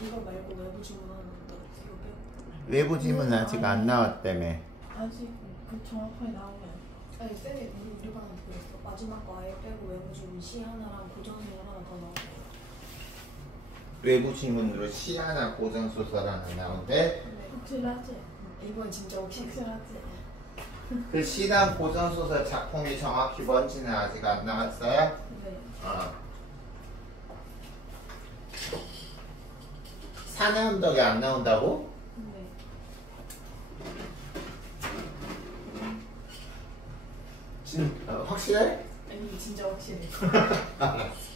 이거 말고 외부 주문하는 거 이거 빼고. 외부 지문 아직 안 나왔다며. 아직 그 정확하게 나오면. 아니 쌤이 우리 반한테 그랬어. 마지막 거 아예 빼고 외부 주문 C 하나랑 고정술 하나 더 나오고. 외부 지문으로 시 하나 고정 소설 하나 나온대. 확실하지? 이번 진짜 확실하지? 그 시랑 고정 소설 작품이 정확히 뭔지는 아직 안 나왔어요? 네. 산의 언덕이 안 나온다고? 네. 확실해? 아니 진짜 확실해. 알았어.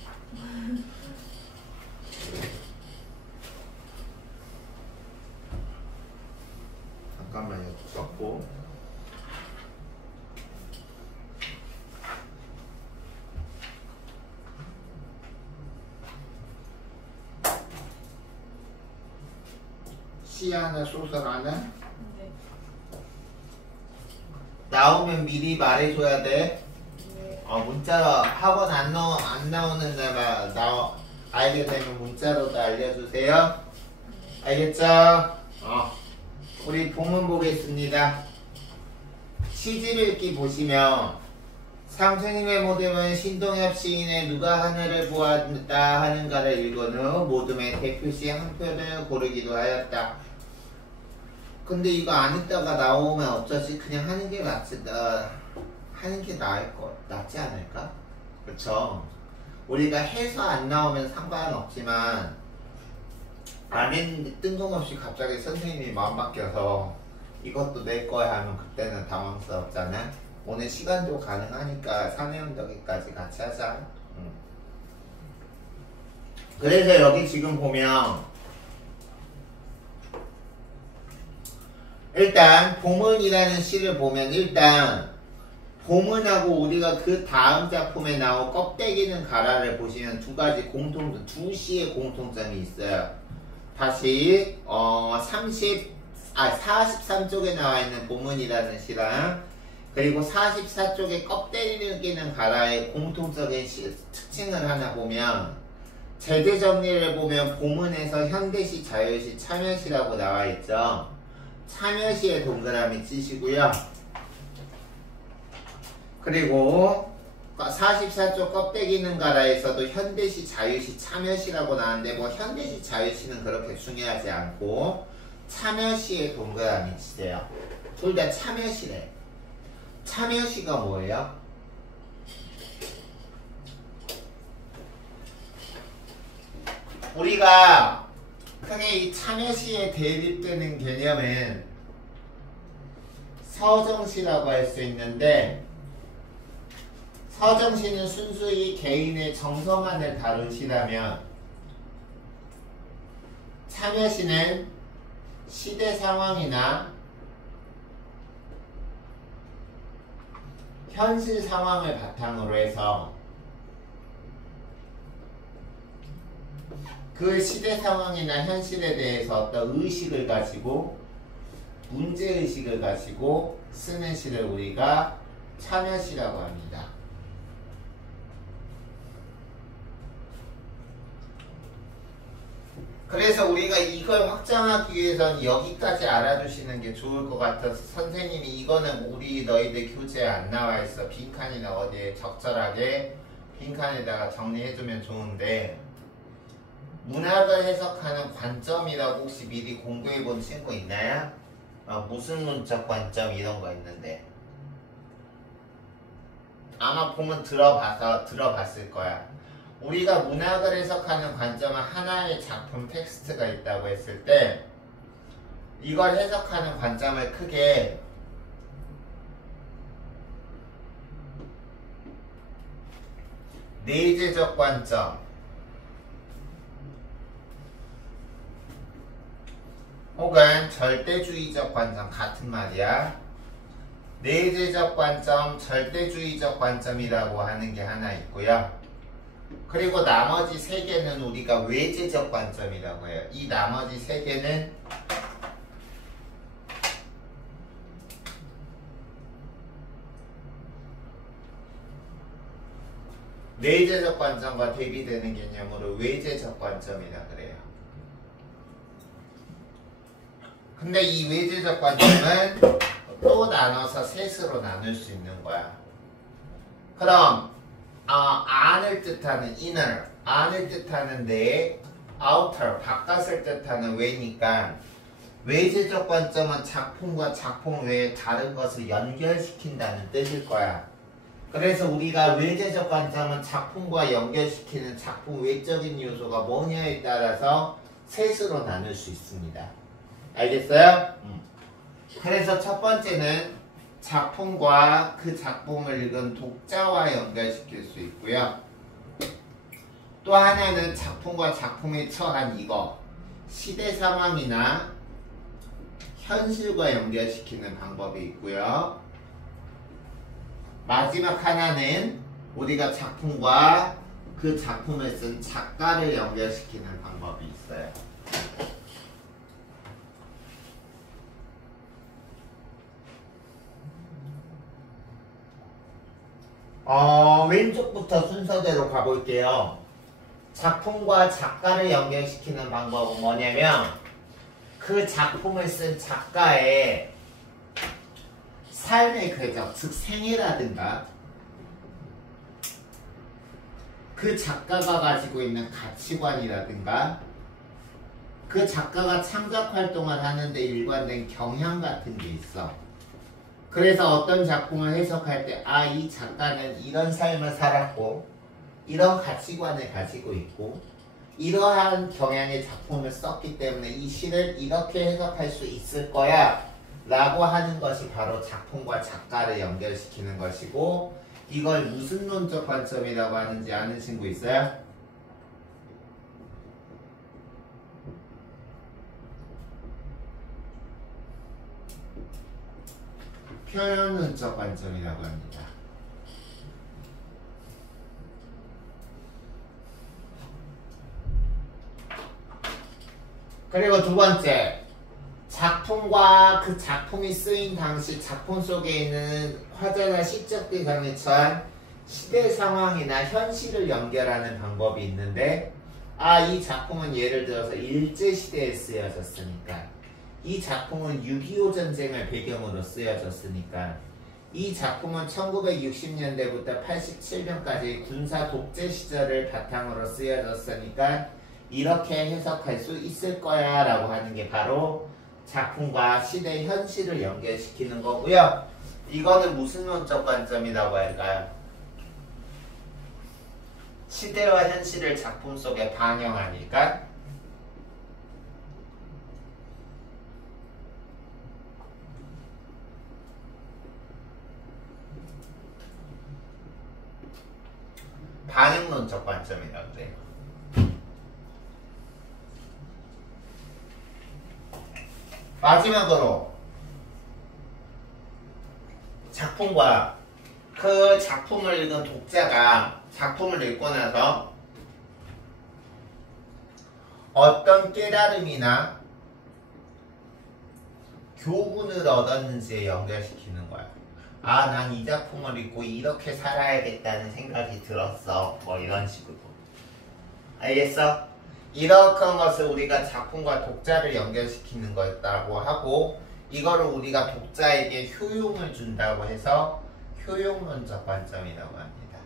잠깐만요. 썼고. 시 하나 소설 하나? 네. 나오면 미리 말해줘야 돼. 네. 문자로 학원 안 나오는 날만 알게 되면 문자로도 알려주세요. 알겠죠? 우리 본문 보겠습니다. 시집 읽기 보시면 상수님의 모듬은 신동엽 시인의 누가 하늘을 보았다 하는가를 읽은 후 모듬의 대표시 한 표를 고르기도 하였다. 근데 이거 안 읽다가 나오면 어쩌지? 그냥 하는 게 하는 게 낫지 않을까? 그쵸? 우리가 해서 안 나오면 상관없지만 안 했는데 뜬금없이 갑자기 선생님이 마음 바뀌어서 이것도 낼 거야 하면 그때는 당황스럽잖아. 오늘 시간도 가능하니까 산해언덕이까지 같이 하자. 그래서 여기 지금 보면 일단 봄은이라는 시를 보면 일단 봄은하고 우리가 그 다음 작품에 나온 껍데기는 가라를 보시면 두 시의 공통점이 있어요. 다시 43쪽에 나와 있는 봄은이라는 시랑 그리고 44쪽에 껍데기는 끼는 가라의 공통적인 특징을 하나 보면 제대 정리를 보면 봄은에서 현대시, 자유시, 참여시라고 나와 있죠. 참여시에 동그라미 치시고요. 그리고 44쪽 껍데기는 가라에서도 현대시, 자유시, 참여시라고 나왔는데 뭐 현대시, 자유시는 그렇게 중요하지 않고 참여시에 동그라미 치세요. 둘 다 참여시래. 참여시가 뭐예요? 우리가 크게 이 참여시에 대립되는 개념은 서정시라고 할 수 있는데 서정시는 순수히 개인의 정서만을 다룬 시라면 참여시는 시대 상황이나 현실 상황을 바탕으로 해서 그 시대 상황이나 현실에 대해서 어떤 의식을 가지고 문제의식을 가지고 쓰는 시를 우리가 참여시라고 합니다. 그래서 우리가 이걸 확장하기 위해서는 여기까지 알아두시는 게 좋을 것 같아서 선생님이 이거는 우리 너희들 교재에 안 나와 있어. 빈칸이나 어디에 적절하게 빈칸에다가 정리해주면 좋은데 문학을 해석하는 관점이라고 혹시 미리 공부해본 친구 있나요? 무슨 문적 관점 이런 거 있는데 아마 보면 들어봤을 거야. 우리가 문학을 해석하는 관점은 하나의 작품 텍스트가 있다고 했을 때 이걸 해석하는 관점을 크게 내재적 관점 혹은 절대주의적 관점 같은 말이야. 내재적 관점, 절대주의적 관점이라고 하는 게 하나 있고요. 그리고 나머지 세 개는 우리가 외재적 관점이라고 해요. 이 나머지 세 개는 내재적 관점과 대비되는 개념으로 외재적 관점이라 그래요. 근데 이 외제적 관점은 또 나눠서 셋으로 나눌 수 있는 거야. 그럼 안을 뜻하는 inner, 안을 뜻하는 내, outer, 바깥을 뜻하는 외니까 외제적 관점은 작품과 작품 외에 다른 것을 연결시킨다는 뜻일 거야. 그래서 우리가 외제적 관점은 작품과 연결시키는 작품 외적인 요소가 뭐냐에 따라서 셋으로 나눌 수 있습니다. 알겠어요? 그래서 첫 번째는 작품과 그 작품을 읽은 독자와 연결시킬 수 있고요. 또 하나는 작품과 작품에 처한 이거, 시대 상황이나 현실과 연결시키는 방법이 있고요. 마지막 하나는 우리가 작품과 그 작품을 쓴 작가를 연결시키는 방법이 있어요. 왼쪽부터 순서대로 가볼게요. 작품과 작가를 연결시키는 방법은 뭐냐면 그 작품을 쓴 작가의 삶의 궤적, 즉 생애라든가 그 작가가 가지고 있는 가치관이라든가 그 작가가 창작 활동을 하는데 일관된 경향 같은 게 있어. 그래서 어떤 작품을 해석할 때 이 작가는 이런 삶을 살았고 이런 가치관을 가지고 있고 이러한 경향의 작품을 썼기 때문에 이 시를 이렇게 해석할 수 있을 거야 라고 하는 것이 바로 작품과 작가를 연결시키는 것이고, 이걸 무슨 논적 관점이라고 하는지 아는 친구 있어요? 표현론적 관점이라고 합니다. 그리고 두 번째, 작품과 그 작품이 쓰인 당시 작품 속에 있는 화제나 시적 대상에 처한 시대 상황이나 현실을 연결하는 방법이 있는데, 이 작품은 예를 들어서 일제시대에 쓰여졌으니까, 이 작품은 6.25 전쟁을 배경으로 쓰여졌으니까, 이 작품은 1960년대부터 87년까지 군사 독재 시절을 바탕으로 쓰여졌으니까 이렇게 해석할 수 있을 거야 라고 하는 게 바로 작품과 시대 현실을 연결시키는 거고요. 이거는 무슨 논적 관점이라고 할까요? 시대와 현실을 작품 속에 반영하니까 반응론적 관점이라고 해요. 마지막으로 작품과 그 작품을 읽은 독자가 작품을 읽고 나서 어떤 깨달음이나 교훈을 얻었는지에 연결시키는 거야. 난 이 작품을 읽고 이렇게 살아야겠다는 생각이 들었어. 뭐 이런 식으로. 알겠어? 이런 것을 우리가 작품과 독자를 연결시키는 거였다고 하고, 이거를 우리가 독자에게 효용을 준다고 해서 효용론적 관점이라고 합니다.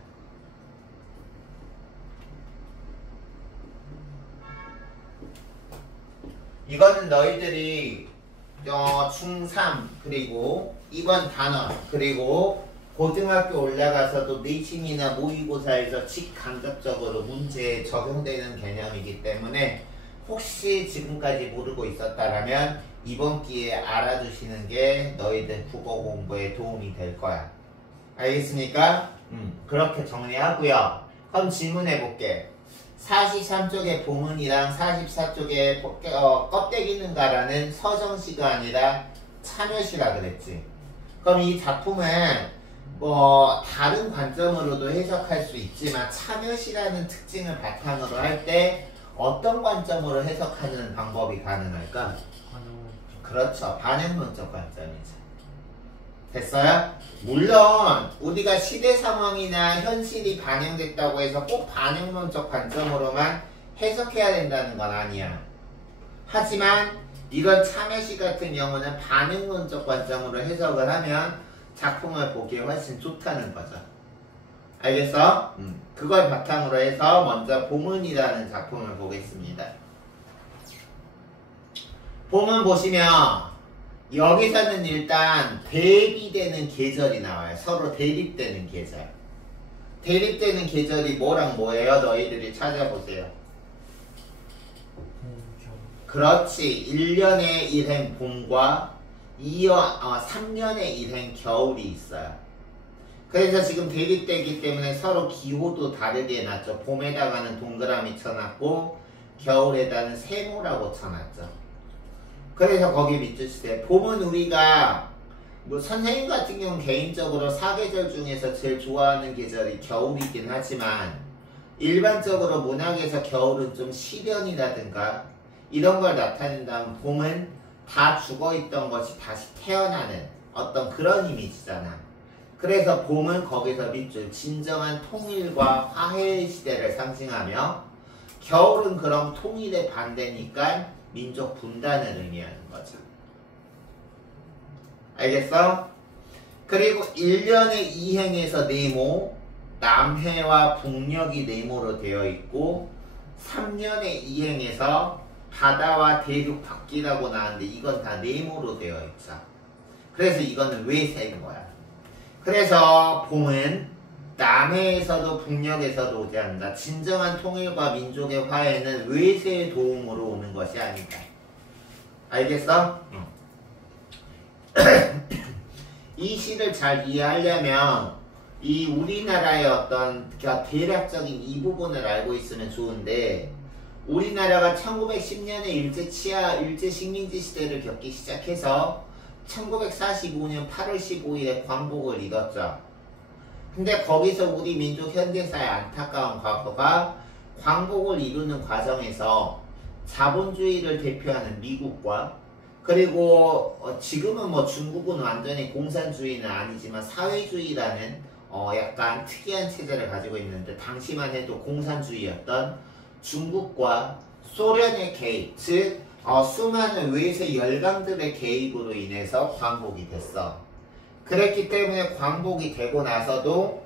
이거는 너희들이 중3 그리고 이번 단원 그리고 고등학교 올라가서도 내신이나 모의고사에서 직간접적으로 문제에 적용되는 개념이기 때문에 혹시 지금까지 모르고 있었다라면 이번 기회에 알아두시는 게 너희들 국어 공부에 도움이 될 거야. 알겠습니까? 그렇게 정리하고요. 그럼 질문해 볼게. 43쪽의 보문이랑 44쪽의 껍데기는가라는 서정시가 아니라 참여시라 그랬지. 그럼 이 작품은 뭐 다른 관점으로도 해석할 수 있지만 참여시라는 특징을 바탕으로 할 때 어떤 관점으로 해석하는 방법이 가능할까? 그렇죠. 반응론적 관점이죠. 됐어요? 물론 우리가 시대 상황이나 현실이 반영됐다고 해서 꼭 반응론적 관점으로만 해석해야 된다는 건 아니야. 하지만 이건 참외시 같은 경우는 반응론적 관점으로 해석을 하면 작품을 보기에 훨씬 좋다는 거죠. 알겠어? 그걸 바탕으로 해서 먼저 봄은이라는 작품을 보겠습니다. 봄은 보시면 여기서는 일단 대비되는 계절이 나와요. 서로 대립되는 계절. 대립되는 계절이 뭐랑 뭐예요? 너희들이 찾아보세요. 그렇지. 1년의 일행 봄과 3년의 일행 겨울이 있어요. 그래서 지금 대립되기 때문에 서로 기호도 다르게 해놨죠. 봄에다가는 동그라미 쳐놨고 겨울에다는 세모라고 쳐놨죠. 그래서 거기 밑줄 치세요. 봄은 우리가 뭐 선생님 같은 경우는 개인적으로 사계절 중에서 제일 좋아하는 계절이 겨울이긴 하지만 일반적으로 문학에서 겨울은 좀 시련이라든가 이런 걸 나타낸다면 봄은 다 죽어있던 것이 다시 태어나는 어떤 그런 이미지잖아. 그래서 봄은 거기서 밑줄 진정한 통일과 화해의 시대를 상징하며 겨울은 그럼 통일의 반대니까 민족 분단을 의미하는 거죠. 알겠어? 그리고 1년의 이행에서 네모, 남해와 북녘이 네모로 되어 있고 3년의 이행에서 바다와 대륙 밖이라고 나왔는데 이건 다 네모로 되어 있죠. 그래서 이거는 외세인 거야. 그래서 봄은 남해에서도 북녘에서도 오지 않는다. 진정한 통일과 민족의 화해는 외세의 도움으로 오는 것이 아니다. 알겠어? 이 시를 잘 이해하려면 이 우리나라의 어떤 대략적인 이 부분을 알고 있으면 좋은데 우리나라가 1910년에 일제 식민지 시대를 겪기 시작해서 1945년 8월 15일에 광복을 이뤘죠. 근데 거기서 우리 민족 현대사의 안타까운 과거가 광복을 이루는 과정에서 자본주의를 대표하는 미국과 그리고 지금은 뭐 중국은 완전히 공산주의는 아니지만 사회주의라는 약간 특이한 체제를 가지고 있는데 당시만 해도 공산주의였던 중국과 소련의 개입, 즉 수많은 외세 열강들의 개입으로 인해서 광복이 됐어. 그랬기 때문에 광복이 되고 나서도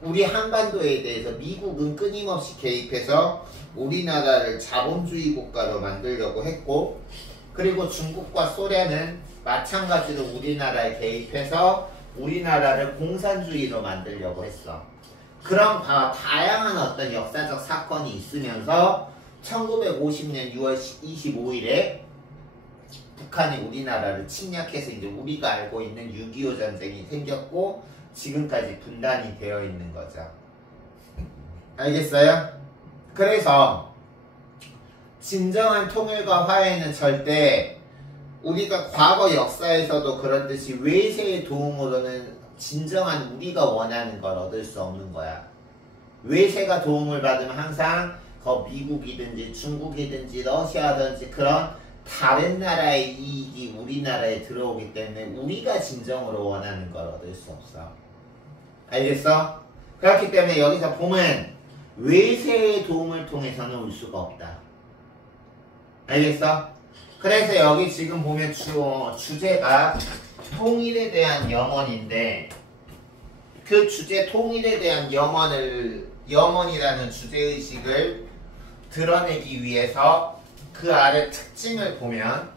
우리 한반도에 대해서 미국은 끊임없이 개입해서 우리나라를 자본주의 국가로 만들려고 했고 그리고 중국과 소련은 마찬가지로 우리나라에 개입해서 우리나라를 공산주의로 만들려고 했어. 그런 다양한 어떤 역사적 사건이 있으면서 1950년 6월 25일에 북한이 우리나라를 침략해서 이제 우리가 알고 있는 6.25 전쟁이 생겼고 지금까지 분단이 되어 있는 거죠. 알겠어요? 그래서 진정한 통일과 화해는 절대 우리가 과거 역사에서도 그렇듯이 외세의 도움으로는 진정한 우리가 원하는 걸 얻을 수 없는 거야. 외세가 도움을 받으면 항상 미국이든지 중국이든지 러시아든지 그런 다른 나라의 이익이 우리나라에 들어오기 때문에 우리가 진정으로 원하는 걸 얻을 수 없어. 알겠어? 그렇기 때문에 여기서 보면 외세의 도움을 통해서는 올 수가 없다. 알겠어? 그래서 여기 지금 보면 주제가 통일에 대한 염원인데 그 주제 통일에 대한 염원이라는 주제의식을 드러내기 위해서 그 아래 특징을 보면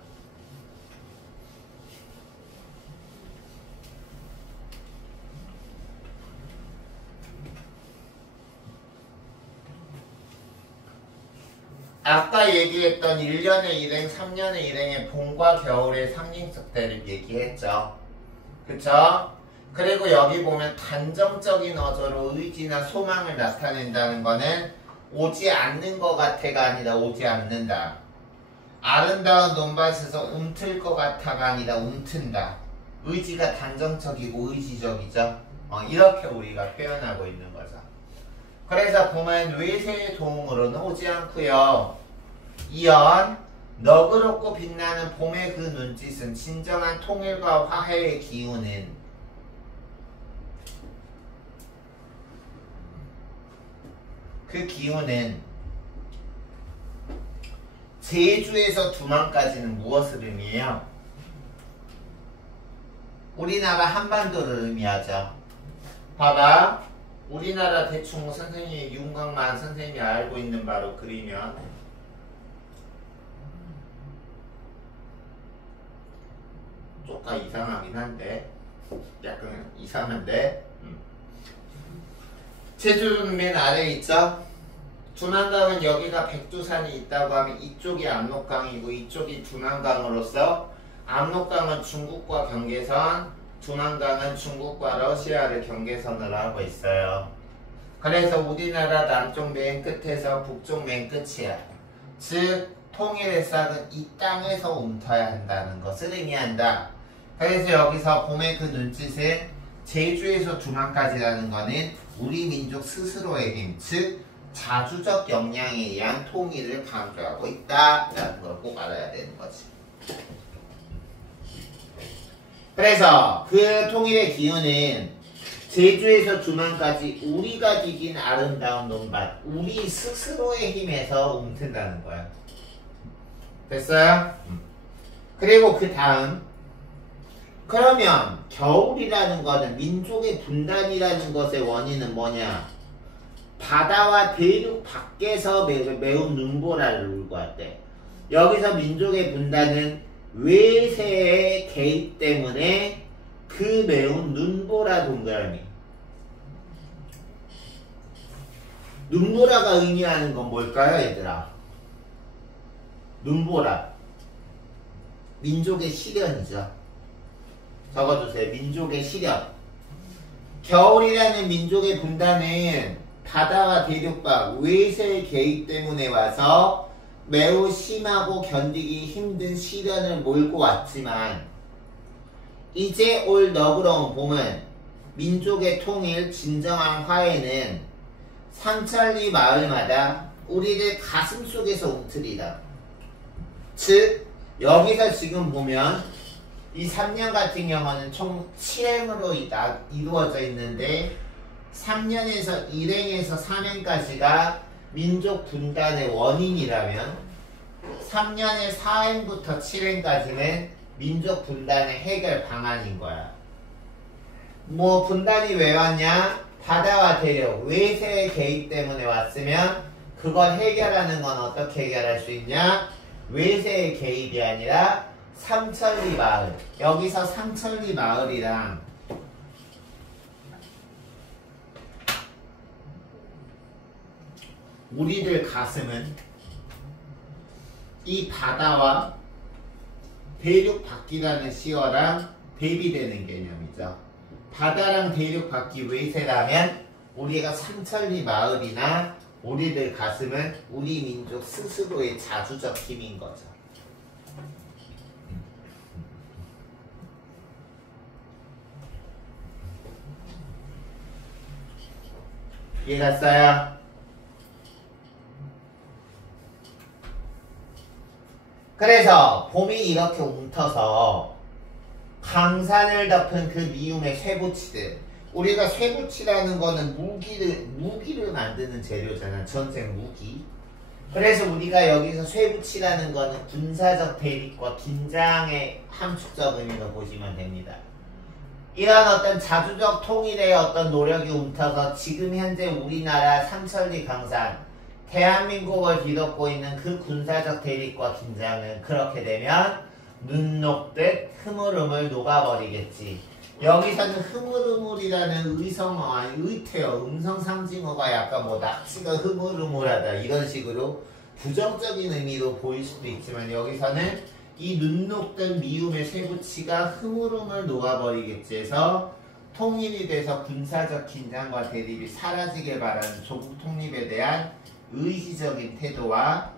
아까 얘기했던 1년의 일행, 3년의 일행의 봄과 겨울의 상징성들을 얘기했죠. 그쵸? 그리고 여기 보면 단정적인 어조로 의지나 소망을 나타낸다는 거는 오지 않는 것 같아가 아니라 오지 않는다. 아름다운 논밭에서 움틀 것 같아가 아니라 움튼다. 의지가 단정적이고 의지적이죠. 이렇게 우리가 표현하고 있는 거죠. 그래서 보면 외세의 도움으로는 오지 않고요. 이언 너그럽고 빛나는 봄의 그 눈짓은 진정한 통일과 화해의 기운은 제주에서 두만까지는 무엇을 의미해요? 우리나라 한반도를 의미하죠. 봐봐. 우리나라 대충 선생님이 윤곽만 선생님이 알고 있는 바로 그리면 조금 이상하긴 한데 약간 이상한데 제주도는 맨 아래에 있죠. 두만강은 여기가 백두산이 있다고 하면 이쪽이 압록강이고 이쪽이 두만강으로서 압록강은 중국과 경계선, 두만강은 중국과 러시아를 경계선으로 하고 있어요. 그래서 우리나라 남쪽 맨 끝에서 북쪽 맨 끝이야. 즉 통일의 싹은 이 땅에서 웅터야 한다는 것을 의미한다. 그래서 여기서 봄의 그 눈짓은 제주에서 두만까지라는 것은 우리 민족 스스로의 힘, 즉 자주적 역량에 의한 통일을 강조하고 있다라는 걸 꼭 알아야 되는 거지. 그래서 그 통일의 기운은 제주에서 두만까지 우리가 디긴 아름다운 논밭, 우리 스스로의 힘에서 웅튼다는 거야. 됐어요? 그리고 그 다음, 그러면 겨울이라는 거는 민족의 분단이라는 것의 원인은 뭐냐? 바다와 대륙 밖에서 매운 눈보라를 울고 왔대. 여기서 민족의 분단은 외세의 개입 때문에 그 매운 눈보라 동그라미. 눈보라가 의미하는 건 뭘까요, 얘들아? 눈보라. 민족의 시련이죠. 적어주세요. 민족의 시련. 겨울이라는 민족의 분단은 바다와 대륙 밖 외세의 개입 때문에 와서 매우 심하고 견디기 힘든 시련을 몰고 왔지만 이제 올 너그러운 봄은 민족의 통일 진정한 화해는 삼천리 마을마다 우리들 가슴 속에서 웅틀이다. 즉 여기서 지금 보면 이 3년 같은 경우는 총 7행으로 이루어져 있는데 3년에서 1행에서 3행까지가 민족 분단의 원인이라면 3년의 4행부터 7행까지는 민족 분단의 해결 방안인 거야. 뭐 분단이 왜 왔냐? 바다와 대륙, 외세의 개입 때문에 왔으면 그걸 해결하는 건 어떻게 해결할 수 있냐? 외세의 개입이 아니라 삼천리 마을. 여기서 삼천리 마을이랑 우리들 가슴은 이 바다와 대륙 밖이라는 시어랑 대비되는 개념이죠. 바다랑 대륙 밖이 외세라면 우리가 삼천리 마을이나 우리들 가슴은 우리 민족 스스로의 자주적 힘인 거죠. 이해갔어요? 그래서 봄이 이렇게 웅터서 강산을 덮은 그 미움의 쇠붙이들, 우리가 쇠붙이라는 거는 무기를 만드는 재료잖아. 전쟁 무기. 그래서 우리가 여기서 쇠붙이라는 거는 군사적 대립과 긴장의 함축적 의미로 보시면 됩니다. 이런 어떤 자주적 통일의 어떤 노력이 웅터서 지금 현재 우리나라 삼천리 강산 대한민국을 뒤덮고 있는 그 군사적 대립과 긴장은 그렇게 되면 눈 녹듯 흐물흐물 녹아버리겠지. 여기서는 흐물흐물이라는 의성어, 의태어, 음성상징어가 약간 뭐 낙지가 흐물흐물하다 이런 식으로 부정적인 의미로 보일 수도 있지만 여기서는 이 눈 녹듯 미움의 쇠붙이가 흐물흐물 녹아버리겠지 해서 통일이 돼서 군사적 긴장과 대립이 사라지길 바라는 조국 통립에 대한 의지적인 태도와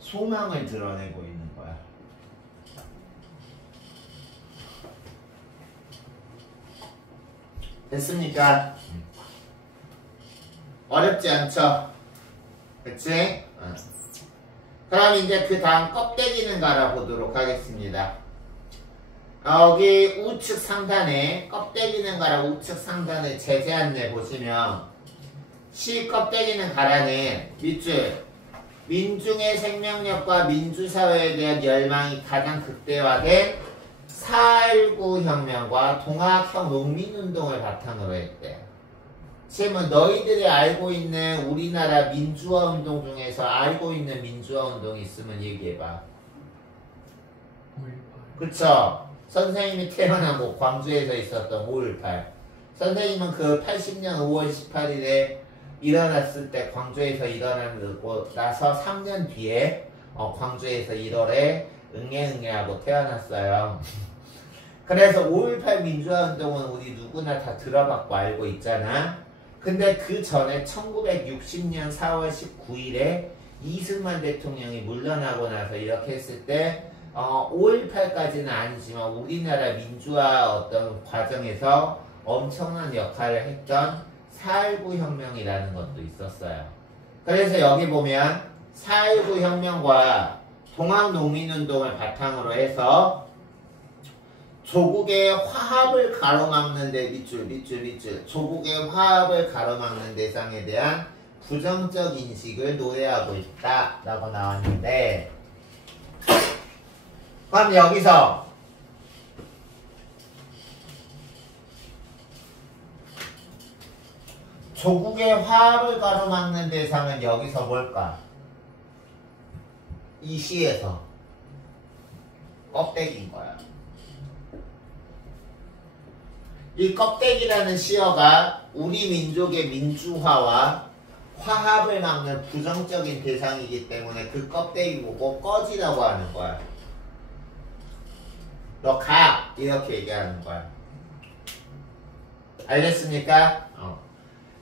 소망을 드러내고 있는 거야. 됐습니까? 어렵지 않죠? 그치? 그럼 이제 그 다음 껍데기는 갈아보도록 하겠습니다. 여기 우측 상단에 껍데기는 가라 우측 상단에 제재 안내 보시면 시 껍데기는 가라는 밑줄. 민중의 생명력과 민주사회에 대한 열망이 가장 극대화된 4.19 혁명과 동학형 농민운동을 바탕으로 했대. 질문, 너희들이 알고 있는 우리나라 민주화 운동 중에서 알고 있는 민주화 운동이 있으면 얘기해봐. 그쵸? 선생님이 태어난 곳 광주에서 있었던 5.18. 선생님은 그 80년 5월 18일에 일어났을 때 광주에서 일어나고 나서 3년 뒤에 광주에서 1월에 응애응애하고 태어났어요. 그래서 5.18 민주화운동은 우리 누구나 다 들어봤고 알고 있잖아. 근데 그 전에 1960년 4월 19일에 이승만 대통령이 물러나고 나서 이렇게 했을 때 5.18까지는 아니지만 우리나라 민주화 어떤 과정에서 엄청난 역할을 했던 4.19 혁명이라는 것도 있었어요. 그래서 여기 보면 4.19 혁명과 동학농민운동을 바탕으로 해서 조국의 화합을 가로막는 데 밑줄 조국의 화합을 가로막는 대상에 대한 부정적 인식을 노래하고 있다 라고 나왔는데, 그럼 여기서 조국의 화합을 가로막는 대상은 여기서 뭘까? 이 시에서 껍데기인 거야. 이 껍데기라는 시어가 우리 민족의 민주화와 화합을 막는 부정적인 대상이기 때문에 그 껍데기 보고 꺼지라고 하는 거야. 너 가! 이렇게 얘기하는 거야. 알겠습니까?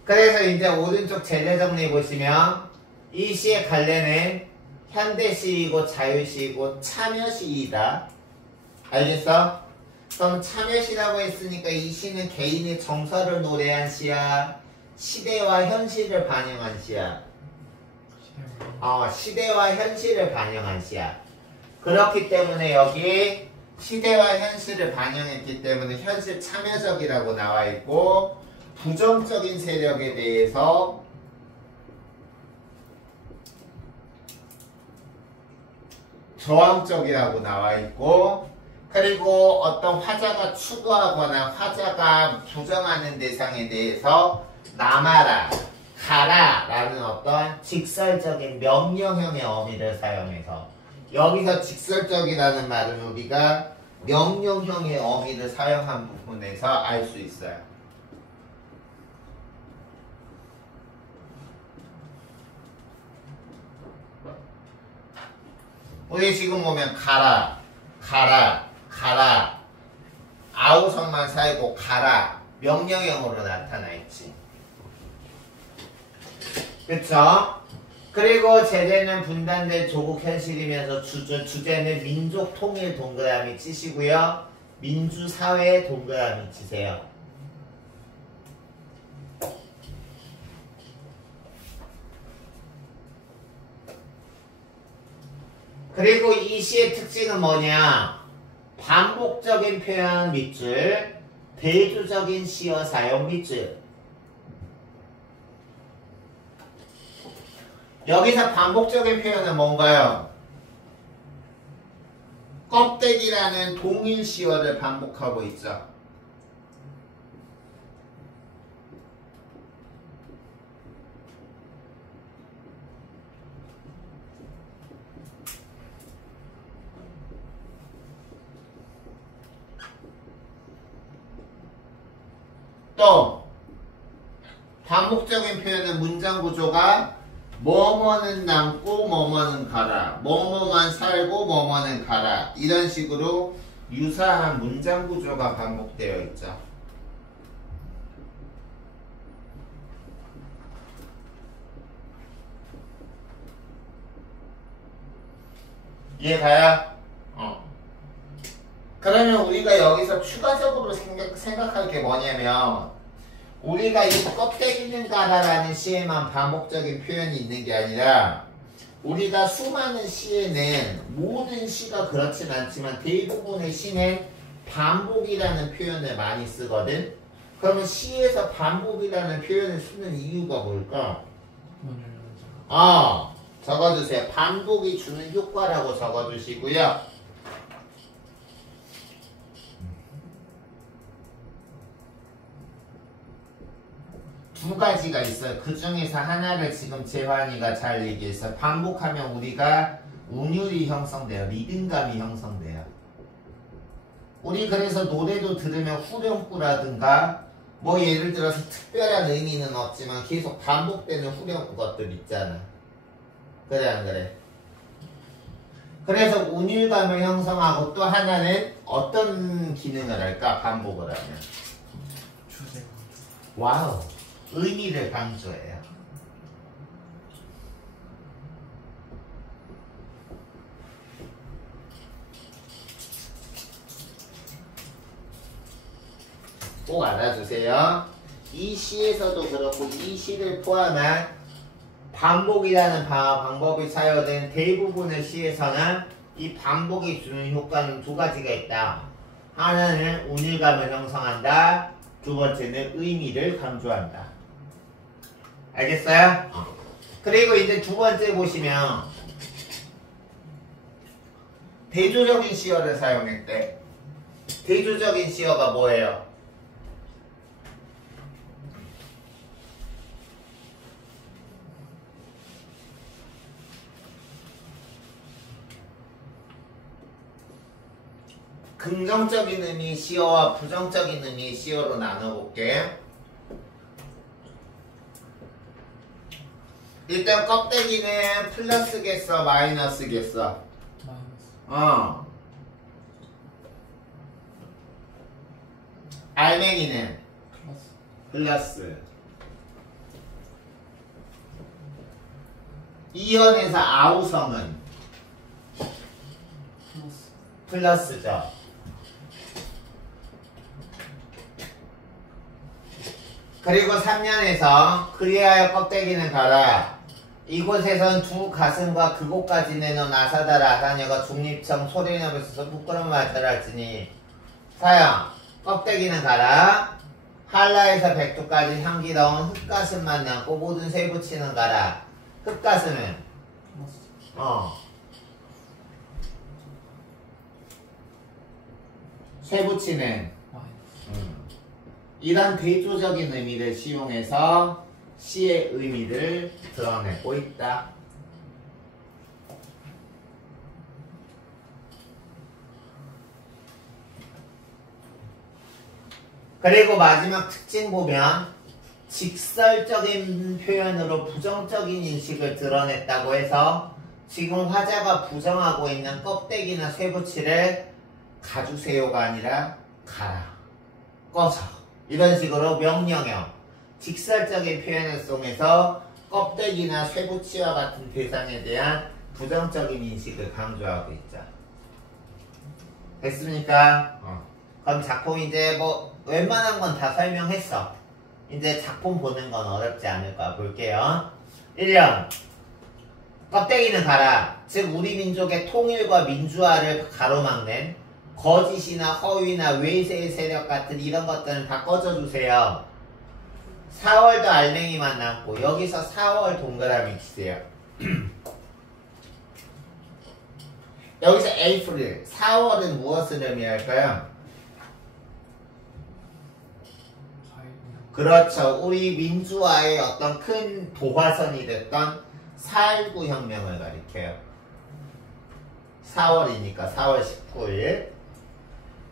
그래서 이제 오른쪽 제재 정리 보시면 이 시의 갈래는 현대시이고 자유시이고 참여시이다. 알겠어? 그럼 참여시라고 했으니까 이 시는 개인의 정서를 노래한 시야, 시대와 현실을 반영한 시야. 시대와 현실을 반영한 시야. 그렇기 때문에 여기 시대와 현실을 반영했기 때문에 현실 참여적이라고 나와 있고, 부정적인 세력에 대해서 저항적이라고 나와 있고, 그리고 어떤 화자가 추구하거나 화자가 부정하는 대상에 대해서 남아라, 가라 라는 어떤 직설적인 명령형의 어미를 사용해서, 여기서 직설적이라는 말은 우리가 명령형의 어미를 사용한 부분에서 알 수 있어요. 우리 지금 보면 가라, 가라, 가라, 아우성만 살고 가라 명령형으로 나타나 있지. 그쵸? 그리고 제재는 분단된 조국 현실이면서 주제는 민족 통일 동그라미 치시고요. 민주사회 동그라미 치세요. 그리고 이 시의 특징은 뭐냐? 반복적인 표현 밑줄, 대조적인 시어 사용 밑줄. 여기서 반복적인 표현은 뭔가요? 껍데기라는 동일 시어를 반복하고 있죠. 또 반복적인 표현은 문장 구조가 뭐뭐는 남고 뭐뭐는 가라, 뭐뭐만 살고 뭐뭐는 가라, 이런 식으로 유사한 문장 구조가 반복되어 있죠. 이해가요? 그러면 우리가 여기서 추가적으로 생각할 게 뭐냐면, 우리가 이 껍데기는 가라라는 시에만 반복적인 표현이 있는 게 아니라, 우리가 수많은 시에는, 모든 시가 그렇진 않지만 대부분의 시는 반복이라는 표현을 많이 쓰거든. 그러면 시에서 반복이라는 표현을 쓰는 이유가 뭘까? 원을 연장. 적어주세요. 반복이 주는 효과라고 적어주시고요. 두 가지가 있어요. 그 중에서 하나를 지금 재환이가 잘 얘기했어요. 반복하면 우리가 운율이 형성돼요. 리듬감이 형성돼요. 우리 그래서 노래도 들으면 후렴구라든가 뭐 예를 들어서 특별한 의미는 없지만 계속 반복되는 후렴구 것들 있잖아. 그래 안 그래? 그래서 운율감을 형성하고 또 하나는 어떤 기능을 할까? 반복을 하면 주제. 와우, 의미를 강조해요. 꼭 알아주세요. 이 시에서도 그렇고 이 시를 포함한 반복이라는 방법이 사용된 대부분의 시에서는 이 반복이 주는 효과는 두 가지가 있다. 하나는 운율감을 형성한다. 두 번째는 의미를 강조한다. 알겠어요? 그리고 이제 두 번째 보시면 대조적인 시어를 사용했대. 대조적인 시어가 뭐예요? 긍정적인 의미 시어와 부정적인 의미 시어로 나눠볼게. 일단 껍데기는 플러스겠어 마이너스겠어? 마이너스. 알맹이는 플러스. 플러스. 이연에서 아우성은 플러스. 플러스죠. 그리고 3년에서 그리하여 껍데기는 가라. 이곳에선 두 가슴과 그곳까지 내놓은 아사다라 아사녀가 중립청 소리내면서 부끄러운 말을 할지니 사형 껍데기는 가라. 한라에서 백두까지 향기로운 흙가슴만 남고 모든 쇠붙이는 가라. 흙가슴은 플러스. 쇠붙이는 마이너스. 이런 대조적인 의미를 시용해서 시의 의미를 드러내고 있다. 그리고 마지막 특징 보면 직설적인 표현으로 부정적인 인식을 드러냈다고 해서 지금 화자가 부정하고 있는 껍데기나 쇠붙이를 가주세요가 아니라 가라, 꺼져 이런 식으로 명령형 직설적인 표현을 통해서 껍데기나 쇠붙이와 같은 대상에 대한 부정적인 인식을 강조하고 있죠. 됐습니까? 그럼 작품 이제 뭐 웬만한 건 다 설명했어. 이제 작품 보는 건 어렵지 않을까 볼게요. 1년 껍데기는 가라. 즉 우리 민족의 통일과 민주화를 가로막는 거짓이나 허위나 외세의 세력 같은 이런 것들은 다 꺼져주세요. 4월도 알맹이만 남고 여기서 4월 동그라미 치세요. 여기서 에이프릴 4월은 무엇을 의미할까요? 그렇죠. 우리 민주화의 어떤 큰 도화선이 됐던 4.19 혁명을 가리켜요. 4월이니까 4월 19일.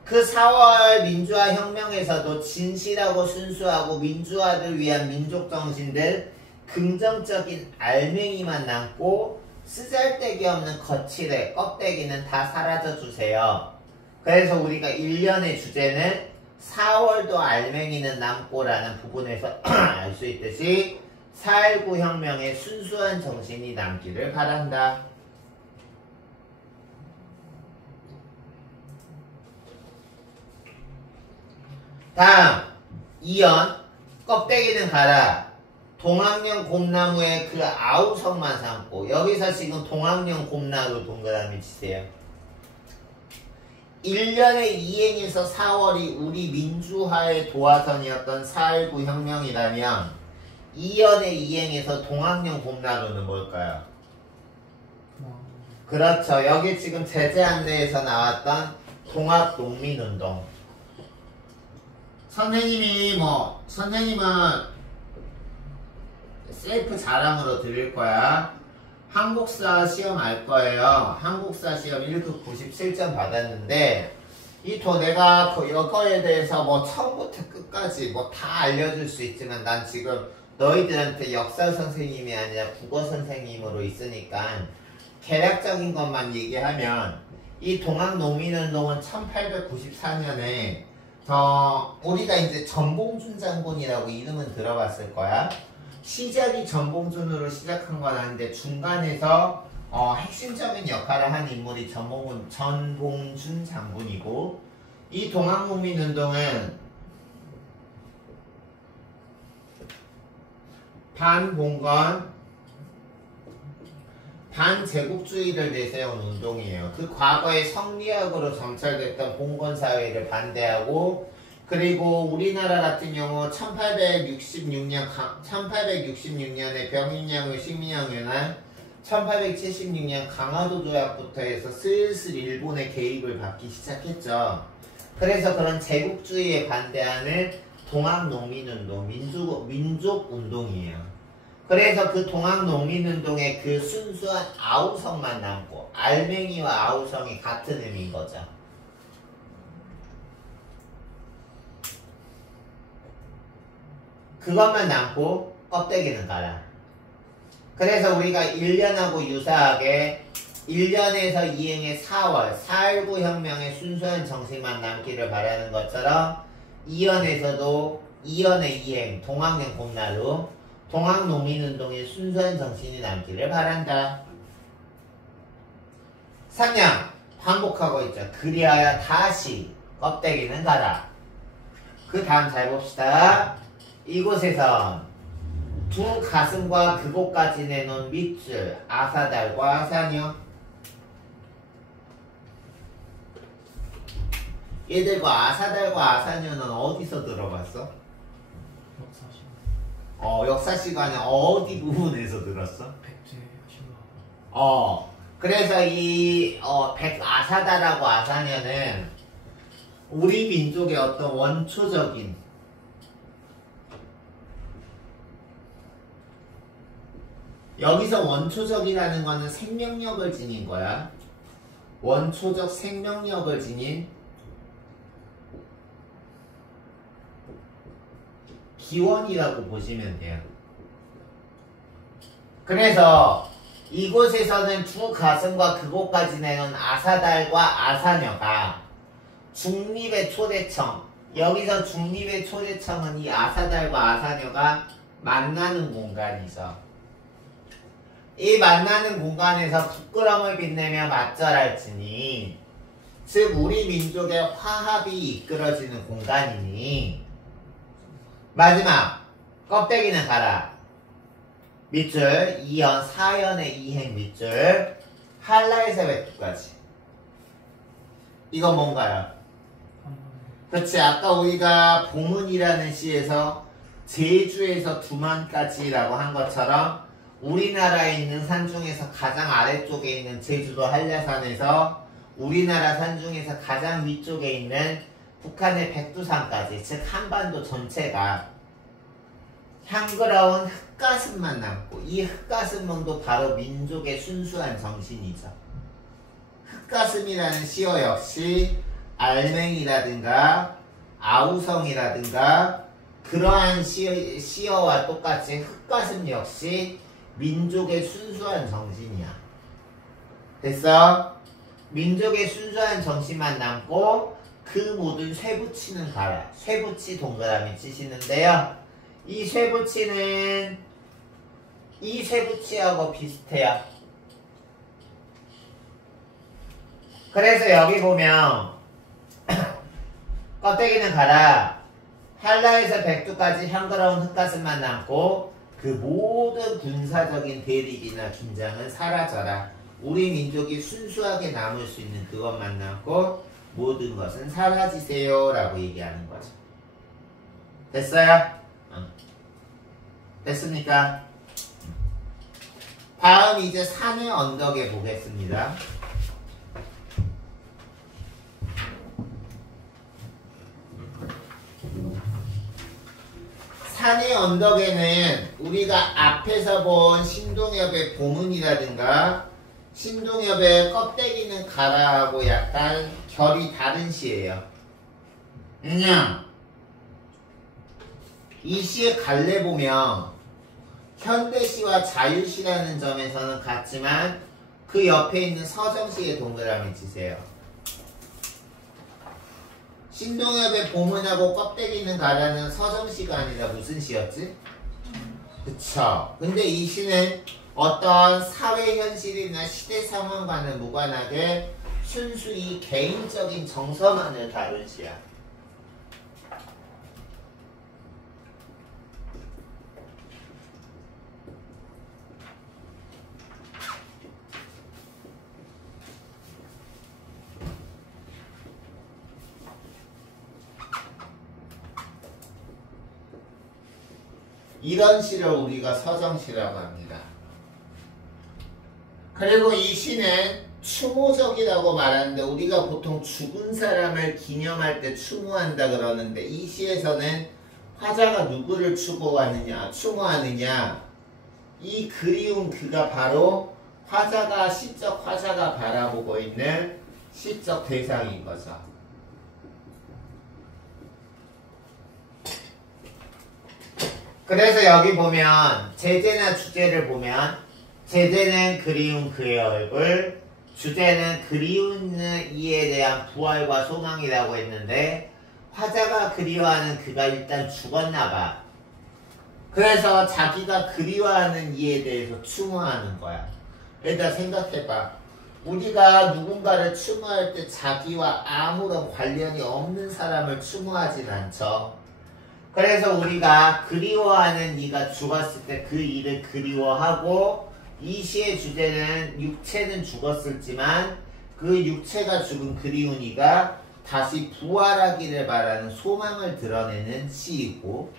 그 4월 민주화 혁명에서도 진실하고 순수하고 민주화를 위한 민족 정신들 긍정적인 알맹이만 남고 쓰잘데기 없는 거칠의 껍데기는 다 사라져 주세요. 그래서 우리가 1년의 주제는 4월도 알맹이는 남고라는 부분에서 알 수 있듯이 4.19 혁명의 순수한 정신이 남기를 바란다. 다음 2연 껍데기는 가라. 동학령 곰나무의 그 아우성만 삼고 여기서 지금 동학령 곰나무 동그라미 치세요. 1년에 이행해서 4월이 우리 민주화의 도화선이었던 4.19 혁명이라면 2년에 이행해서 동학령 봄나루는 뭘까요? 그렇죠. 여기 지금 제재 안내에서 나왔던 동학농민운동. 선생님은 셀프 자랑으로 드릴 거야. 한국사 시험 알 거예요. 한국사 시험 1급 97점 받았는데 내가 이거에 대해서 뭐 처음부터 끝까지 뭐 다 알려줄 수 있지만 난 지금 너희들한테 역사 선생님이 아니라 국어 선생님으로 있으니까 개략적인 것만 얘기하면 이 동학농민운동은 1894년에 우리가 이제 전봉준 장군이라고 이름은 들어봤을 거야. 시작이 전봉준으로 시작한 건 아닌데 중간에서 핵심적인 역할을 한 인물이 전봉준 장군이고, 이 동학농민운동은 반봉건 반제국주의를 내세운 운동이에요. 그 과거에 성리학으로 정찰됐던 봉건사회를 반대하고, 그리고 우리나라 같은 경우 1866년에 병인양요 식민양요난 1876년 강화도 조약부터 해서 슬슬 일본의 개입을 받기 시작했죠. 그래서 그런 제국주의에 반대하는 동학농민운동, 민족운동이에요. 그래서 그 동학농민운동의 그 순수한 아우성만 남고, 알맹이와 아우성이 같은 의미인 거죠. 그것만 남고 껍데기는 가라. 그래서 우리가 1년하고 유사하게 1년에서 이행의 4월 4.19 혁명의 순수한 정신만 남기를 바라는 것처럼 2년에서도 2년의 이행 동학령 봄나루 동학농민운동의 순수한 정신이 남기를 바란다. 3년 반복하고 있죠. 그리하여 다시 껍데기는 가라. 그 다음 잘 봅시다. 이곳에선 두 가슴과 그곳까지 내놓은 밑줄 아사달과 아사녀, 얘들과 아사달과 아사녀는 어디서 들어봤어? 역사 시간에 어디 부분에서 들었어? 백제 신화. 그래서 이 아사달하고 아사녀는 우리 민족의 어떤 원초적인 여기서 원초적이라는 거는 생명력을 지닌 거야. 원초적 생명력을 지닌 기원이라고 보시면 돼요. 그래서 이곳에서는 두 가슴과 그곳까지 내는 아사달과 아사녀가 중립의 초대청, 여기서 중립의 초대청은 이 아사달과 아사녀가 만나는 공간이죠. 이 만나는 공간에서 부끄럼을 빛내며 맞절할지니, 즉 우리 민족의 화합이 이끌어지는 공간이니, 마지막 껍데기는 가라. 밑줄 2연 4연의 이행 밑줄 한라에서 백두까지. 이건 뭔가요? 그렇지. 아까 우리가 봉은이라는 시에서 제주에서 두만까지라고 한 것처럼 우리나라에 있는 산 중에서 가장 아래쪽에 있는 제주도 한라산에서 우리나라 산 중에서 가장 위쪽에 있는 북한의 백두산까지, 즉 한반도 전체가 향그러운 흙가슴만 남고, 이 흙가슴문도 바로 민족의 순수한 정신이죠. 흙가슴이라는 시어 역시 알맹이라든가 아우성이라든가 그러한 시어와 똑같이 흙가슴 역시 민족의 순수한 정신이야. 됐어? 민족의 순수한 정신만 남고 그 모든 쇠붙이는 가라. 쇠붙이 동그라미 치시는데요. 이 쇠붙이는 이 쇠붙이하고 비슷해요. 그래서 여기 보면 껍데기는 가라. 한라에서 백두까지 향그러운 흙가슴만 남고 그 모든 군사적인 대립이나 긴장은 사라져라. 우리 민족이 순수하게 남을 수 있는 그것만 남고 모든 것은 사라지세요 라고 얘기하는 거죠. 됐어요? 됐습니까? 다음 이제 산의 언덕에 보겠습니다. 산의 언덕에는 우리가 앞에서 본 신동엽의 보문이라든가 신동엽의 껍데기는 가라하고 약간 결이 다른 시예요. 왜냐? 이 시의 갈래 보면 현대시와 자유시라는 점에서는 같지만 그 옆에 있는 서정시의 동그라미 치세요. 신동엽의 보문하고 껍데기는 가라는 서정시가 아니라 무슨 시였지? 그쵸. 근데 이 시는 어떤 사회 현실이나 시대 상황과는 무관하게 순수히 개인적인 정서만을 다룬 시야. 이런 시를 우리가 서정시라고 합니다. 그리고 이 시는 추모적이라고 말하는데 우리가 보통 죽은 사람을 기념할 때 추모한다 그러는데 이 시에서는 화자가 누구를 추모하느냐 이 그리운 그가 바로 시적 화자가 바라보고 있는 시적 대상인 거죠. 그래서 여기 보면 제재나 주제를 보면 제재는 그리운 그의 얼굴, 주제는 그리운 이에 대한 부활과 소망이라고 했는데 화자가 그리워하는 그가 일단 죽었나 봐. 그래서 자기가 그리워하는 이에 대해서 추모하는 거야. 일단 생각해봐. 우리가 누군가를 추모할 때 자기와 아무런 관련이 없는 사람을 추모하진 않죠. 그래서 우리가 그리워하는 이가 죽었을 때 그 이를 그리워하고 이 시의 주제는 육체는 죽었을지만 그 육체가 죽은 그리운 이가 다시 부활하기를 바라는 소망을 드러내는 시이고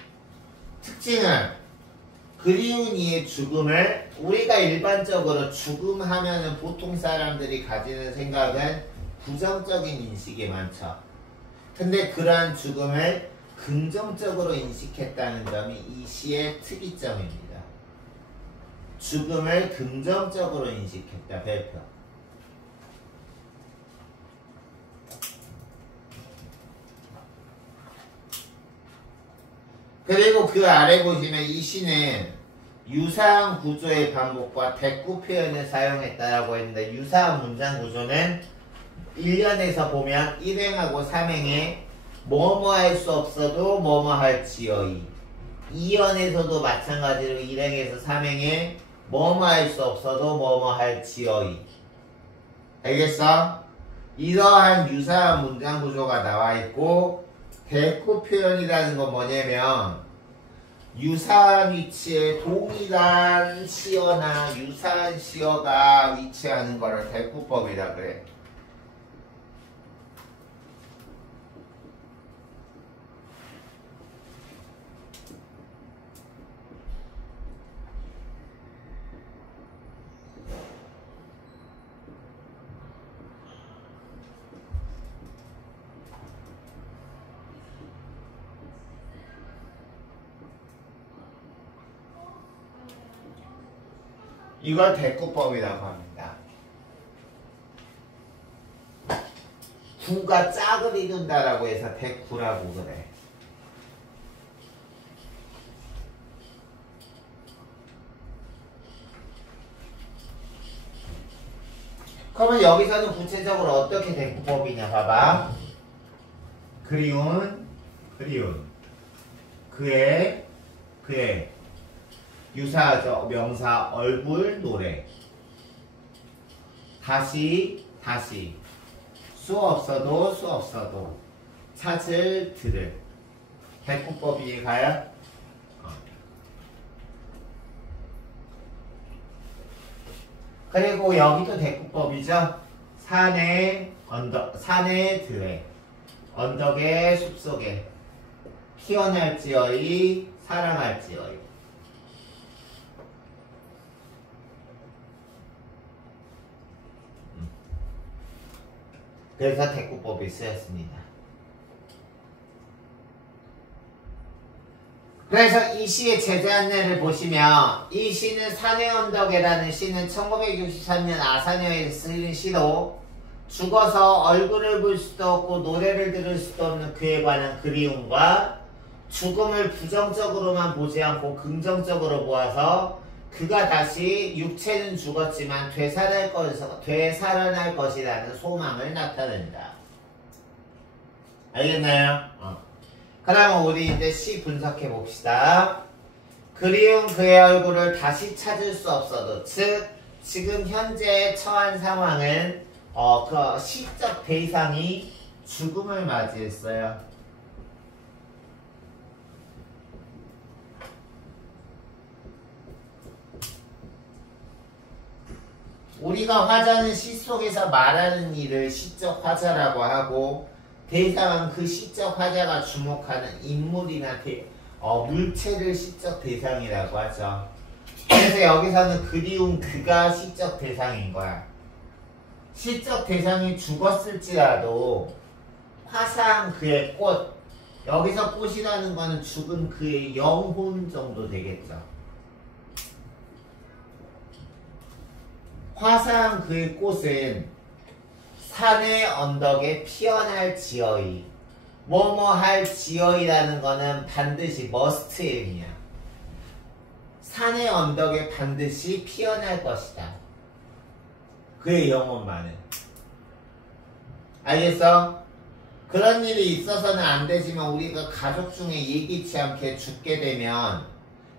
특징은 그리운 이의 죽음을 우리가 일반적으로 죽음 하면은 보통 사람들이 가지는 생각은 부정적인 인식이 많죠. 근데 그러한 죽음을 긍정적으로 인식했다는 점이 이 시의 특이점입니다. 죽음을 긍정적으로 인식했다. 별표. 그리고 그 아래 보시면 이 시는 유사한 구조의 반복과 대꾸 표현을 사용했다라고 했는데 유사한 문장 구조는 1년에서 보면 1행하고 3행에 뭐뭐 할 수 없어도 뭐뭐 할지어이 2연에서도 마찬가지로 1행에서 3행에 뭐뭐 할 수 없어도 뭐뭐 할지어이 알겠어? 이러한 유사한 문장 구조가 나와 있고 대꾸 표현이라는 건 뭐냐면 유사한 위치에 동일한 시어나 유사한 시어가 위치하는 거를 대꾸법이라 그래. 이걸 대꾸법이라고 합니다. 구가 짝을 이룬다라고 해서 대꾸라고 그래. 그러면 여기서는 구체적으로 어떻게 대꾸법이냐 봐봐. 그리운 그의 유사하죠. 명사 얼굴 노래 다시 수 없어도 찾을 들을 대꾸법 이해가요? 그리고 여기도 대꾸법이죠. 산의 언덕, 산의 들에, 언덕의 숲속에 피어날지어이 사랑할지어이. 그래서 대꾸법이 쓰였습니다. 그래서 이 시의 제재 안내를 보시면 이 시는 산의 언덕에라는 시는 1963년 아사녀에 쓰인 시로 죽어서 얼굴을 볼 수도 없고 노래를 들을 수도 없는 그에 관한 그리움과 죽음을 부정적으로만 보지 않고 긍정적으로 보아서 그가 다시 육체는 죽었지만 되살아날 것이라는 소망을 나타낸다. 알겠나요? 그러면 우리 이제 시 분석해 봅시다. 그리운 그의 얼굴을 다시 찾을 수 없어도, 즉 지금 현재 처한 상황은 그 시적 대상이 죽음을 맞이했어요. 우리가 화자는 시 속에서 말하는 일을 시적 화자라고 하고, 대상은 그 시적 화자가 주목하는 인물이나 물체를 시적 대상이라고 하죠. 그래서 여기서는 그리운 그가 시적 대상인 거야. 시적 대상이 죽었을지라도 화사한 그의 꽃, 여기서 꽃이라는 거는 죽은 그의 영혼 정도 되겠죠. 화사한 그의 꽃은 산의 언덕에 피어날지어이, 뭐뭐 할지어이라는 거는 반드시 must의 의미야. 산의 언덕에 반드시 피어날 것이다. 그의 영혼만은. 알겠어? 그런 일이 있어서는 안 되지만 우리가 가족 중에 예기치 않게 죽게 되면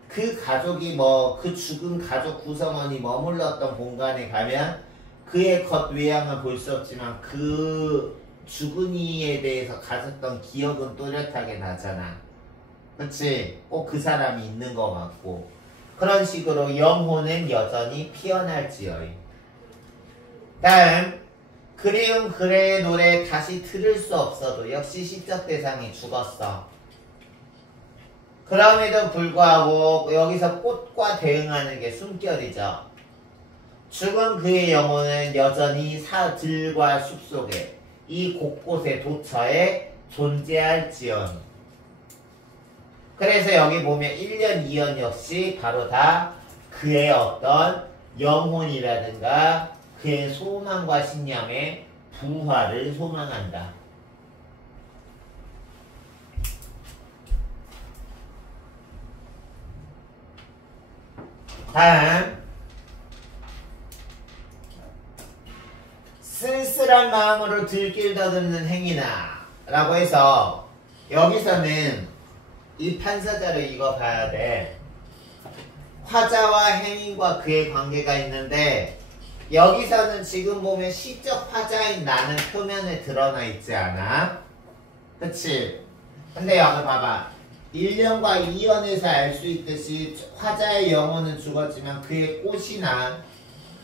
그 가족이 그 죽은 가족 구성원이 머물렀던 공간에 가면 그의 겉외양은 볼 수 없지만 그 죽은 이에 대해서 가졌던 기억은 또렷하게 나잖아. 그치? 꼭 그 사람이 있는 것 같고. 그런 식으로 영혼은 여전히 피어날지어이. 다음, 그리운 그의 노래 다시 들을 수 없어도 역시 시적 대상이 죽었어. 그럼에도 불구하고 여기서 꽃과 대응하는 게 숨결이죠. 죽은 그의 영혼은 여전히 들과 숲속에 이 곳곳의 도처에 존재할지언. 그래서 여기 보면 1년, 2년 역시 바로 다 그의 어떤 영혼이라든가 그의 소망과 신념의 부활을 소망한다. 다음, 쓸쓸한 마음으로 들길 더듬는 행위나 라고 해서 여기서는 이 판사자를 읽어봐야 돼. 화자와 행인과 그의 관계가 있는데 여기서는 지금 보면 시적 화자인 나는 표면에 드러나 있지 않아? 그치? 근데 여기 봐봐. 1년과 2년에서 알 수 있듯이 화자의 영혼은 죽었지만 그의 꽃이나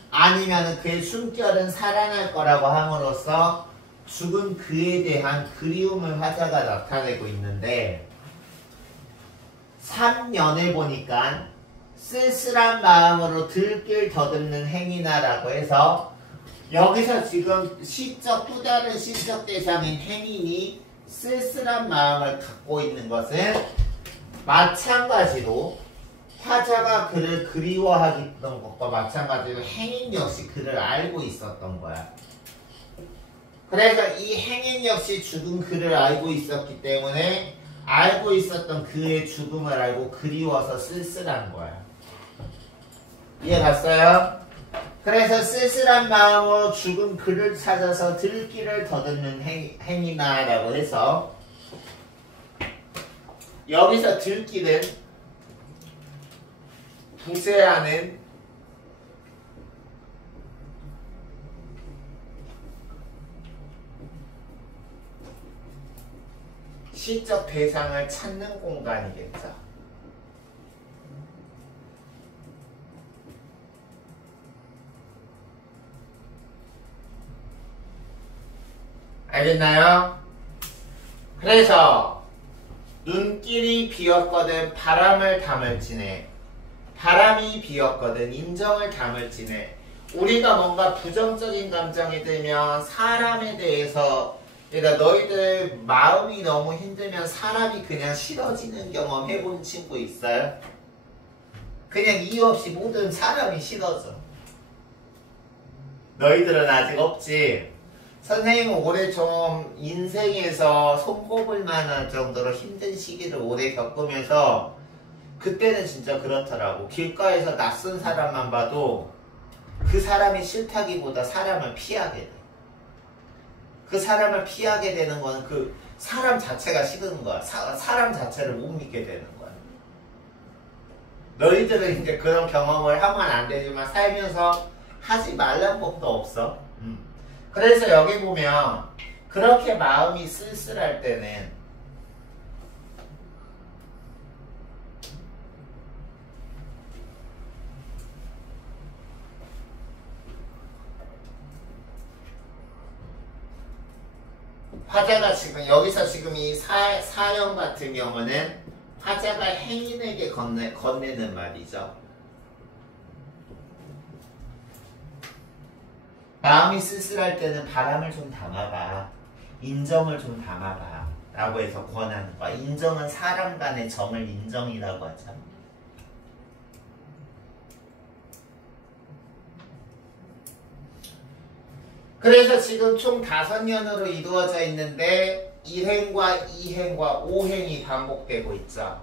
아니면 그의 숨결은 살아날 거라고 함으로써 죽은 그에 대한 그리움을 화자가 나타내고 있는데 3년을 보니까 쓸쓸한 마음으로 들길 더듬는 행위나라고 해서 여기서 지금 또 다른 시적 대상인 행인이 쓸쓸한 마음을 갖고 있는 것은 마찬가지로 화자가 그를 그리워하던 것과 마찬가지로 행인 역시 그를 알고 있었던 거야. 그래서 이 행인 역시 죽은 그를 알고 있었기 때문에 알고 있었던 그의 죽음을 알고 그리워서 쓸쓸한 거야. 이해 갔어요? 그래서 쓸쓸한 마음으로 죽은 그를 찾아서 들길을 더듬는 행위나라고 해서 여기서 들길은 부재하는 시적 대상을 찾는 공간이겠죠. 알겠나요? 그래서 눈길이 비었거든 바람을 담을지네, 바람이 비었거든 인정을 담을지네. 우리가 뭔가 부정적인 감정이 들면 사람에 대해서, 그러니까 너희들 마음이 너무 힘들면 사람이 그냥 싫어지는 경험 해본 친구 있어요? 그냥 이유 없이 모든 사람이 싫어져. 너희들은 아직 없지? 선생님은 올해 좀 인생에서 손꼽을 만한 정도로 힘든 시기를 오래 겪으면서 그때는 진짜 그렇더라고. 길가에서 낯선 사람만 봐도 그 사람이 싫다기보다 사람을 피하게 돼. 그 사람을 피하게 되는 거는 그 사람 자체가 싫은 거야. 사람 자체를 못 믿게 되는 거야. 너희들은 이제 그런 경험을 하면 안 되지만 살면서 하지 말란 법도 없어. 그래서 여기 보면 그렇게 마음이 쓸쓸할 때는 화자가 지금 여기서 지금 이 사형 같은 경우는 화자가 행인에게 건네는 말이죠. 마음이 쓸쓸할 때는 바람을 좀 담아봐, 인정을 좀 담아봐 라고 해서 권하는 거야. 인정은 사람 간의 정을 인정이라고 하잖아. 그래서 지금 총 5년으로 이루어져 있는데 1행과 2행과 5행이 반복되고 있죠.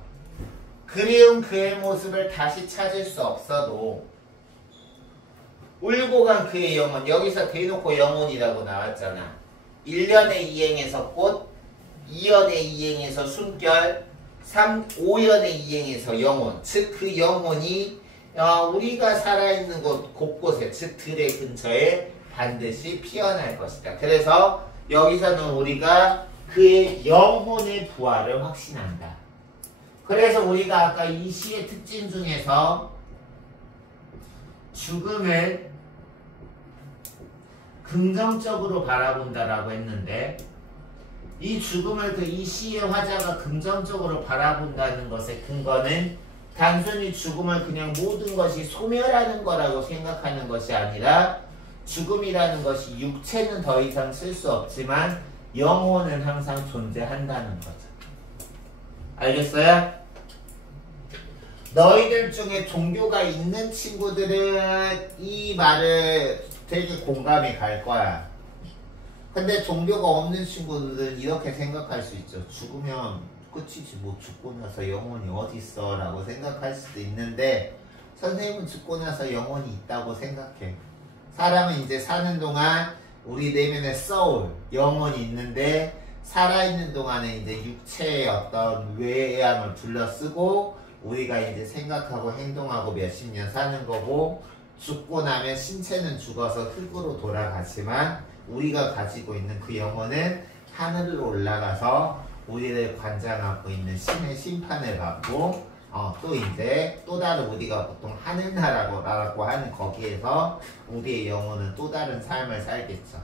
그리운 그의 모습을 다시 찾을 수 없어도 울고 간 그의 영혼, 여기서 대놓고 영혼이라고 나왔잖아. 1년의 이행에서 꽃, 2년의 이행에서 숨결, 5년의 이행에서 영혼. 즉 그 영혼이 우리가 살아있는 곳 곳곳에, 즉 들의 근처에 반드시 피어날 것이다. 그래서 여기서는 우리가 그의 영혼의 부활을 확신한다. 그래서 우리가 아까 이 시의 특징 중에서 죽음을 긍정적으로 바라본다라고 했는데, 이 죽음을 이 시의 화자가 긍정적으로 바라본다는 것의 근거는 단순히 죽음을 그냥 모든 것이 소멸하는 거라고 생각하는 것이 아니라, 죽음이라는 것이 육체는 더 이상 쓸 수 없지만 영혼은 항상 존재한다는 거죠. 알겠어요? 너희들 중에 종교가 있는 친구들은 이 말을 되게 공감이 갈 거야. 근데 종교가 없는 친구들은 이렇게 생각할 수 있죠. 죽으면 끝이지, 뭐 죽고 나서 영혼이 어딨어 라고 생각할 수도 있는데, 선생님은 죽고 나서 영혼이 있다고 생각해. 사람은 이제 사는 동안 우리 내면에 soul, 영혼이 있는데, 살아있는 동안에 이제 육체의 어떤 외양을 둘러쓰고 우리가 이제 생각하고 행동하고 몇십 년 사는 거고, 죽고 나면 신체는 죽어서 흙으로 돌아가지만 우리가 가지고 있는 그 영혼은 하늘로 올라가서 우리를 관장하고 있는 신의 심판을 받고, 또 이제 또 다른 우리가 보통 하늘나라고 하는 거기에서 우리의 영혼은 또 다른 삶을 살겠죠.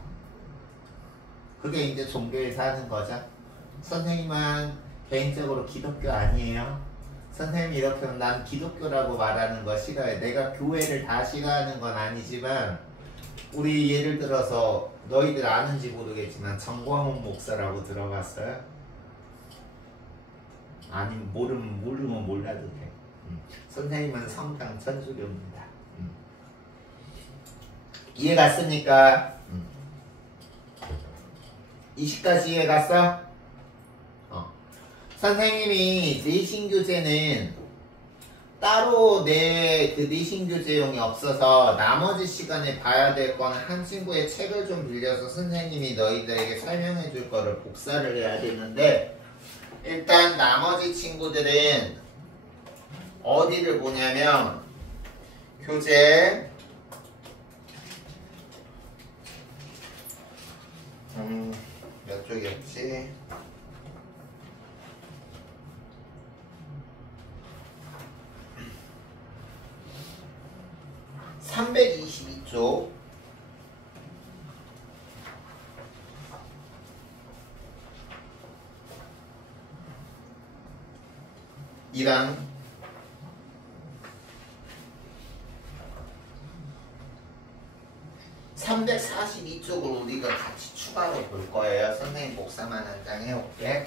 그게 이제 종교에서 하는 거죠. 선생님은 개인적으로 기독교 아니에요. 선생님이 이렇게 하면 난 기독교라고 말하는 거 싫어해. 내가 교회를 다 싫어하는 건 아니지만, 우리 예를 들어서 너희들 아는지 모르겠지만 정광훈 목사라고 들어봤어요? 아니 모르면 몰라도 돼. 선생님은 성당 천주교입니다. 이해 갔습니까? 이 시까지 이해 갔어? 선생님이 내신교재는 따로 내 그 내신교재용이 없어서 나머지 시간에 봐야 될 거는 한 친구의 책을 좀 빌려서 선생님이 너희들에게 설명해 줄 거를 복사를 해야 되는데, 일단 나머지 친구들은 어디를 보냐면 교재 몇 쪽이었지? 322쪽 이랑 342쪽을 우리가 같이 추가로 볼 거예요. 선생님 복사만 한 장 해올게.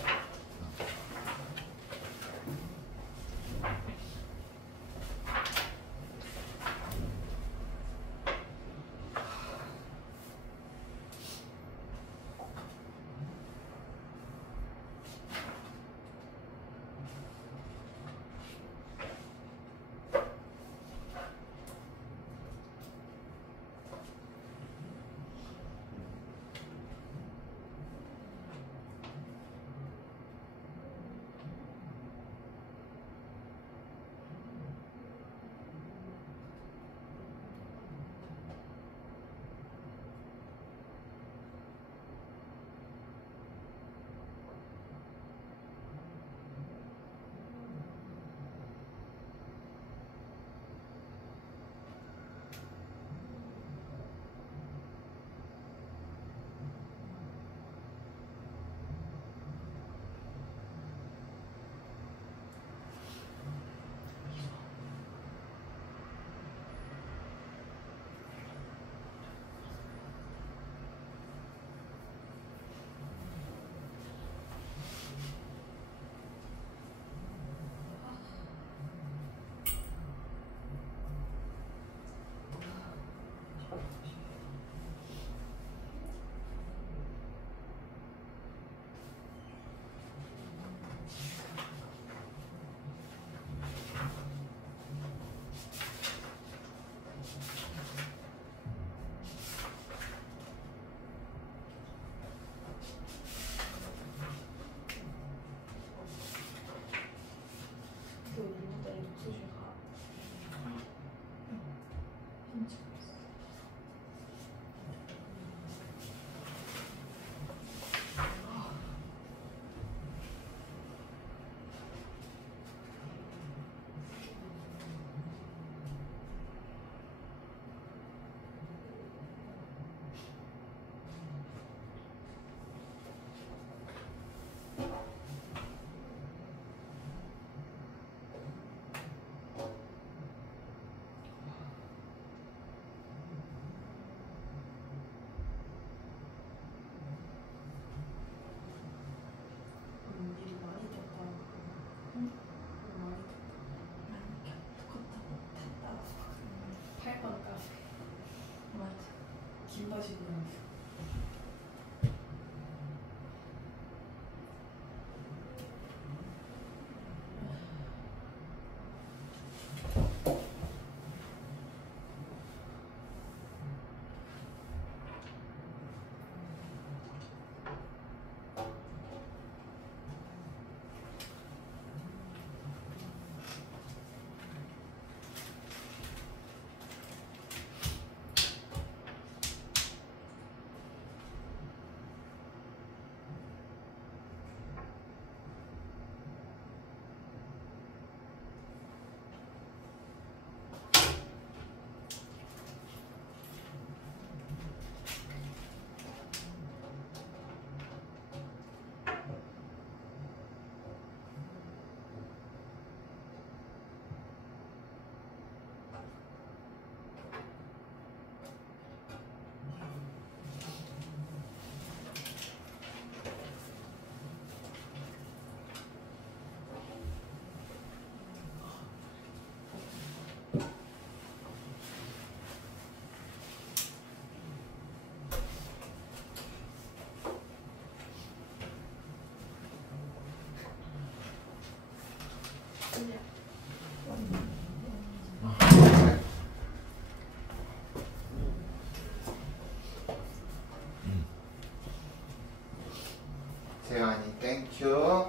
세환이 땡큐.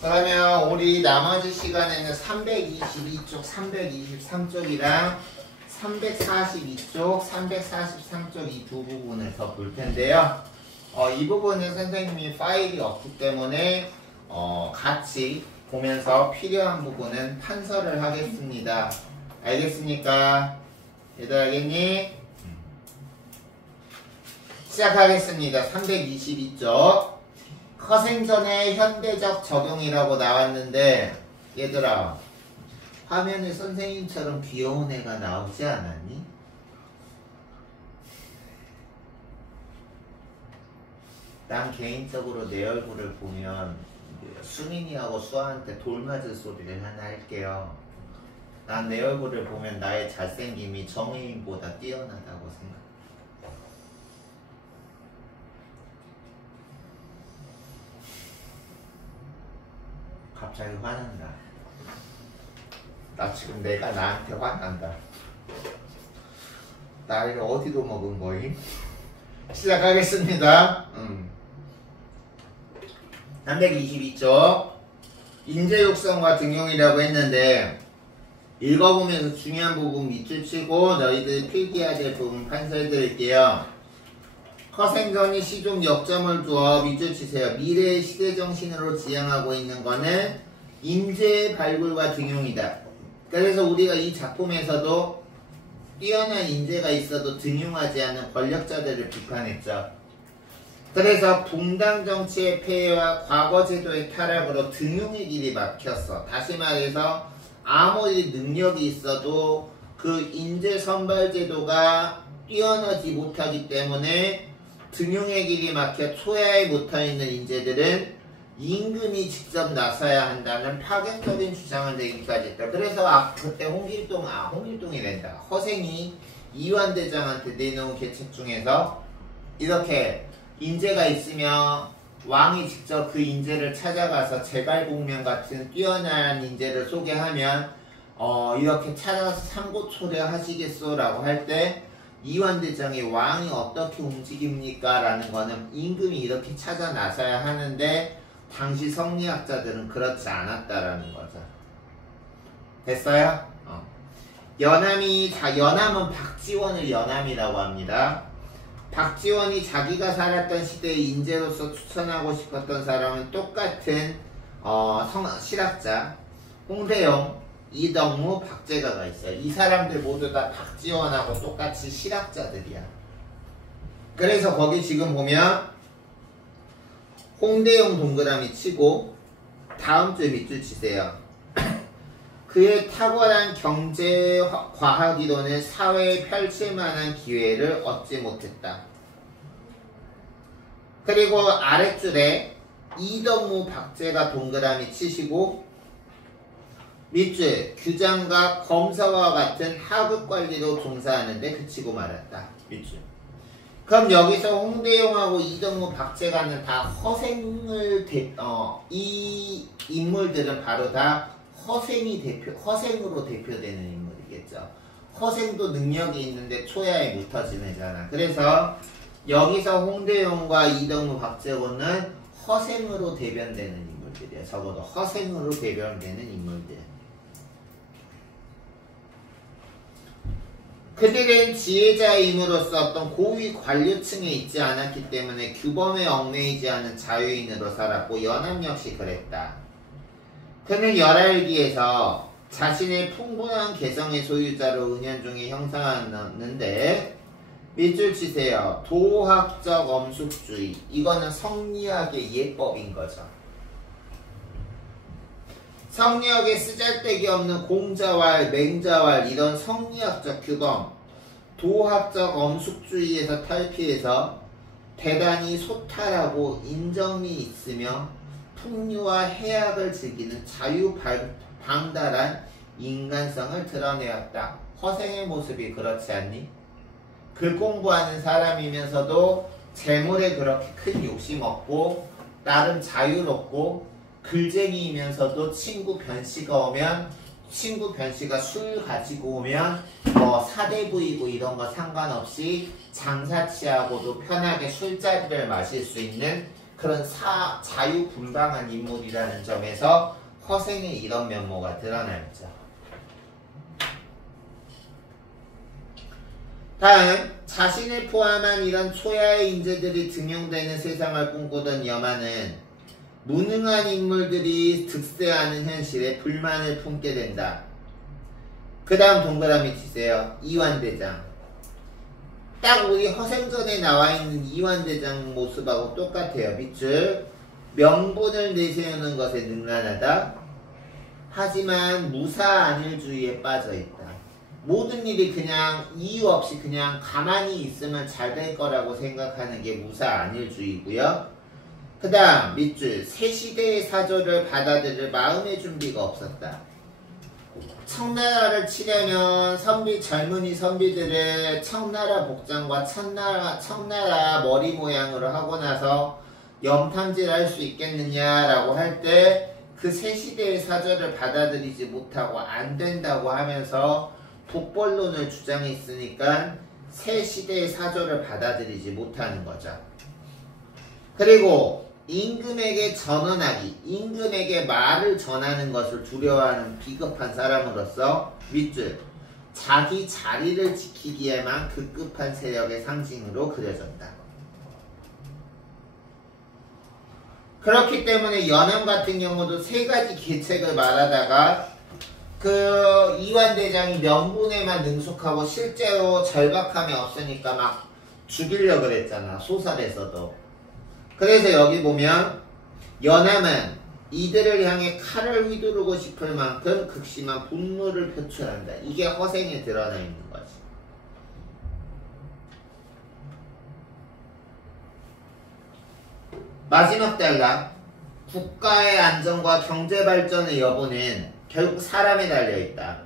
그러면 우리 나머지 시간에는 322쪽, 323쪽이랑 342쪽, 343쪽 이 두 부분을 더 볼 텐데요. 이 부분은 선생님이 파일이 없기 때문에 같이 보면서 필요한 부분은 판서를 하겠습니다. 알겠습니까? 얘들 알겠니? 시작하겠습니다. 322쪽. 허생전의 현대적 적용이라고 나왔는데 얘들아 화면에 선생님처럼 귀여운 애가 나오지 않았니? 난 개인적으로 내 얼굴을 보면 수민이하고 수아한테 돌 맞을 소리를 하나 할게요. 난 내 얼굴을 보면 나의 잘생김이 정혜인보다 뛰어나다고 생각해. 갑자기 화난다. 나 지금 내가 나한테 화난다. 나이를 어디도 먹은 거임? 시작하겠습니다. 322쪽 인재육성과 등용이라고 했는데 읽어보면서 중요한 부분 밑줄 치고 너희들 필기해야 될 부분 판서해 드릴게요. 허생전이 시종 역점을 두어 밑줄 치세요. 미래의 시대정신으로 지향하고 있는 거는 인재의 발굴과 등용이다. 그래서 우리가 이 작품에서도 뛰어난 인재가 있어도 등용하지 않는 권력자들을 비판했죠. 그래서 붕당 정치의 폐해와 과거 제도의 타락으로 등용의 길이 막혔어. 다시 말해서 아무리 능력이 있어도 그 인재 선발 제도가 뛰어나지 못하기 때문에 등용의 길이 막혀 초야에 못하있는 인재들은 임금이 직접 나서야 한다는 파격적인 주장을 내기까지 했다. 그래서 그때 홍길동이란다. 허생이 이완대장한테 내놓은 계책 중에서 이렇게 인재가 있으면 왕이 직접 그 인재를 찾아가서 제갈공명 같은 뛰어난 인재를 소개하면 이렇게 찾아가서 삼고초려 하시겠소 라고 할 때 이완대장이 왕이 어떻게 움직입니까? 라는 거는 임금이 이렇게 찾아 나서야 하는데 당시 성리학자들은 그렇지 않았다라는 거죠. 됐어요? 연암은 박지원을 연암이라고 합니다. 박지원이 자기가 살았던 시대의 인재로서 추천하고 싶었던 사람은 똑같은 실학자 홍대영, 이덕무, 박재가가 있어요. 이 사람들 모두 다 박지원하고 똑같이 실학자들이야. 그래서 거기 지금 보면 홍대영 동그라미 치고 다음 줄 밑줄 치세요. 그의 탁월한 경제 과학 이론을 사회에 펼칠 만한 기회를 얻지 못했다. 그리고 아랫줄에 이덕무, 박재가 동그라미 치시고 밑줄 규장과 검사와 같은 하급 관리로 종사하는데 그치고 말았다. 밑줄. 그럼 여기서 홍대용하고 이덕무, 박재가는 다 이 인물들은 바로 다 허생으로 대표되는 인물이겠죠. 허생도 능력이 있는데 초야에 묻혀진 애잖아. 그래서 여기서 홍대용과 이덕무, 박재고는 허생으로 대변되는 인물들이야. 적어도 허생으로 대변되는 인물들. 그들은 지혜자임으로써 어떤 고위 관료층에 있지 않았기 때문에 규범에 얽매이지 않은 자유인으로 살았고 연암 역시 그랬다. 그는 열알기에서 자신의 풍부한 개성의 소유자로 은연중에 형상하는데 밑줄 치세요. 도학적 엄숙주의. 이거는 성리학의 예법인 거죠. 성리학에 쓰잘데기 없는 공자왈, 맹자왈 이런 성리학적 규범, 도학적 엄숙주의에서 탈피해서 대단히 소탈하고 인정이 있으며 풍류와 해악을 즐기는 자유방달한 인간성을 드러내었다. 허생의 모습이 그렇지 않니? 글 공부하는 사람이면서도 재물에 그렇게 큰 욕심 없고 나름 자유롭고 글쟁이이면서도 친구 변씨가 오면 친구 변씨가 술 가지고 오면 뭐 사대부이고 이런 거 상관없이 장사치하고도 편하게 술자리를 마실 수 있는 그런 자유분방한 인물이라는 점에서 허생의 이런 면모가 드러나있죠. 다음 자신을 포함한 이런 초야의 인재들이 등용되는 세상을 꿈꾸던 여만은 무능한 인물들이 득세하는 현실에 불만을 품게 된다. 그 다음 동그라미 치세요. 이완대장. 딱 우리 허생전에 나와있는 이완대장 모습하고 똑같아요. 밑줄 명분을 내세우는 것에 능란하다. 하지만 무사안일주의에 빠져있다. 모든 일이 그냥 이유 없이 그냥 가만히 있으면 잘 될 거라고 생각하는 게 무사안일주의고요. 그 다음 밑줄 새 시대의 사조를 받아들일 마음의 준비가 없었다. 청나라를 치려면 젊은이 선비들을 청나라 복장과 청나라 머리 모양으로 하고 나서 염탐질 할 수 있겠느냐라고 할 때 그 새 시대의 사조를 받아들이지 못하고 안 된다고 하면서 북벌론을 주장했으니까 새 시대의 사조를 받아들이지 못하는 거죠. 그리고 임금에게 전언하기, 임금에게 말을 전하는 것을 두려워하는 비겁한 사람으로서 밑줄 자기 자리를 지키기에만 급급한 세력의 상징으로 그려졌다. 그렇기 때문에 연암 같은 경우도 세 가지 계책을 말하다가 그 이완대장이 명분에만 능숙하고 실제로 절박함이 없으니까 막 죽이려고 그랬잖아. 소설에서도. 그래서 여기 보면 연암은 이들을 향해 칼을 휘두르고 싶을 만큼 극심한 분노를 표출한다. 이게 허생에 드러나 있는 거지. 마지막 단락. 국가의 안정과 경제발전의 여부는 결국 사람에 달려있다.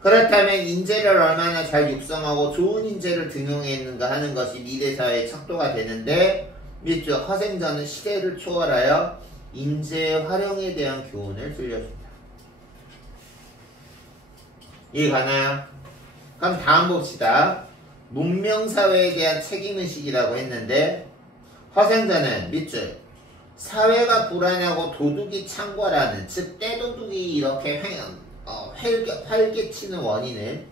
그렇다면 인재를 얼마나 잘 육성하고 좋은 인재를 등용했는가 하는 것이 미래사회의 척도가 되는데 밑줄 허생전은 시대를 초월하여 인재의 활용에 대한 교훈을 들려준다. 이해 가나요? 그럼 다음 봅시다. 문명사회에 대한 책임의식이라고 했는데 허생전은 밑줄 사회가 불안하고 도둑이 창궐하는 즉 떼도둑이 이렇게 활개치는 원인은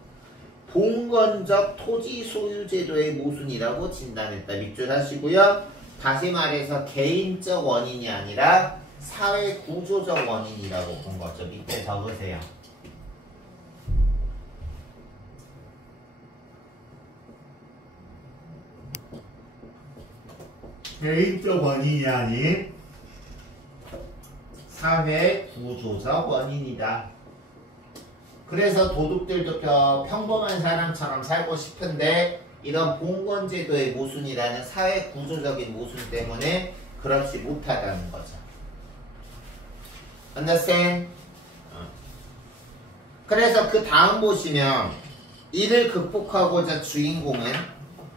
봉건적 토지 소유 제도의 모순이라고 진단했다. 밑줄 하시고요. 다시 말해서 개인적 원인이 아니라 사회 구조적 원인이라고 본 거죠. 밑에 적으세요. 개인적 원인이 아닌 사회 구조적 원인이다. 그래서 도둑들도 평범한 사람처럼 살고 싶은데 이런 봉건제도의 모순이라는 사회 구조적인 모순 때문에 그렇지 못하다는 거죠. Understand? 그래서 그 다음 보시면 이를 극복하고자 주인공은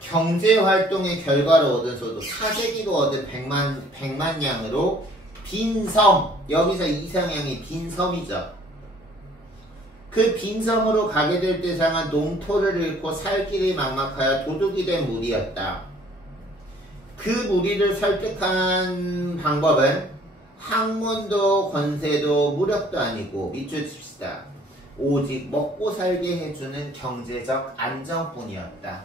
경제활동의 결과로 얻은 소득, 사재기로 얻은 100만 양으로 빈섬, 여기서 이상향이 빈섬이죠. 그 빈섬으로 가게 될 대상은 농토를 잃고 살 길이 막막하여 도둑이 된 무리였다. 그 무리를 설득한 방법은 학문도 권세도 무력도 아니고 밑줄 칩시다. 오직 먹고 살게 해주는 경제적 안정뿐이었다.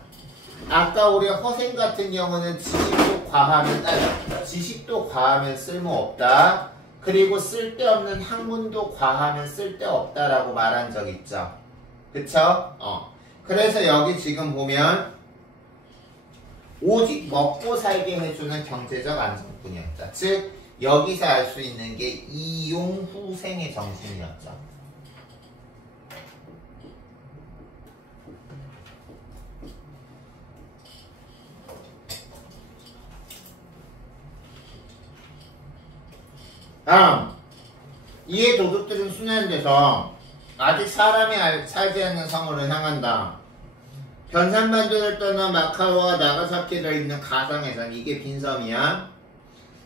아까 우리 허생 같은 경우는 지식도 과하면 쓸모없다. 그리고 쓸데없는 학문도 과하면 쓸데없다라고 말한 적 있죠. 그쵸? 그래서 여기 지금 보면 오직 먹고 살게 해주는 경제적 안정뿐이었다. 즉 여기서 알 수 있는 게 이용후생의 정신이었죠. 다음 이에 도둑들은 순환돼서 아직 사람이 살지 않는 성으로 향한다. 변산반도를 떠나 마카오와 나가사키를 잇는 가상해상, 이게 빈섬이야.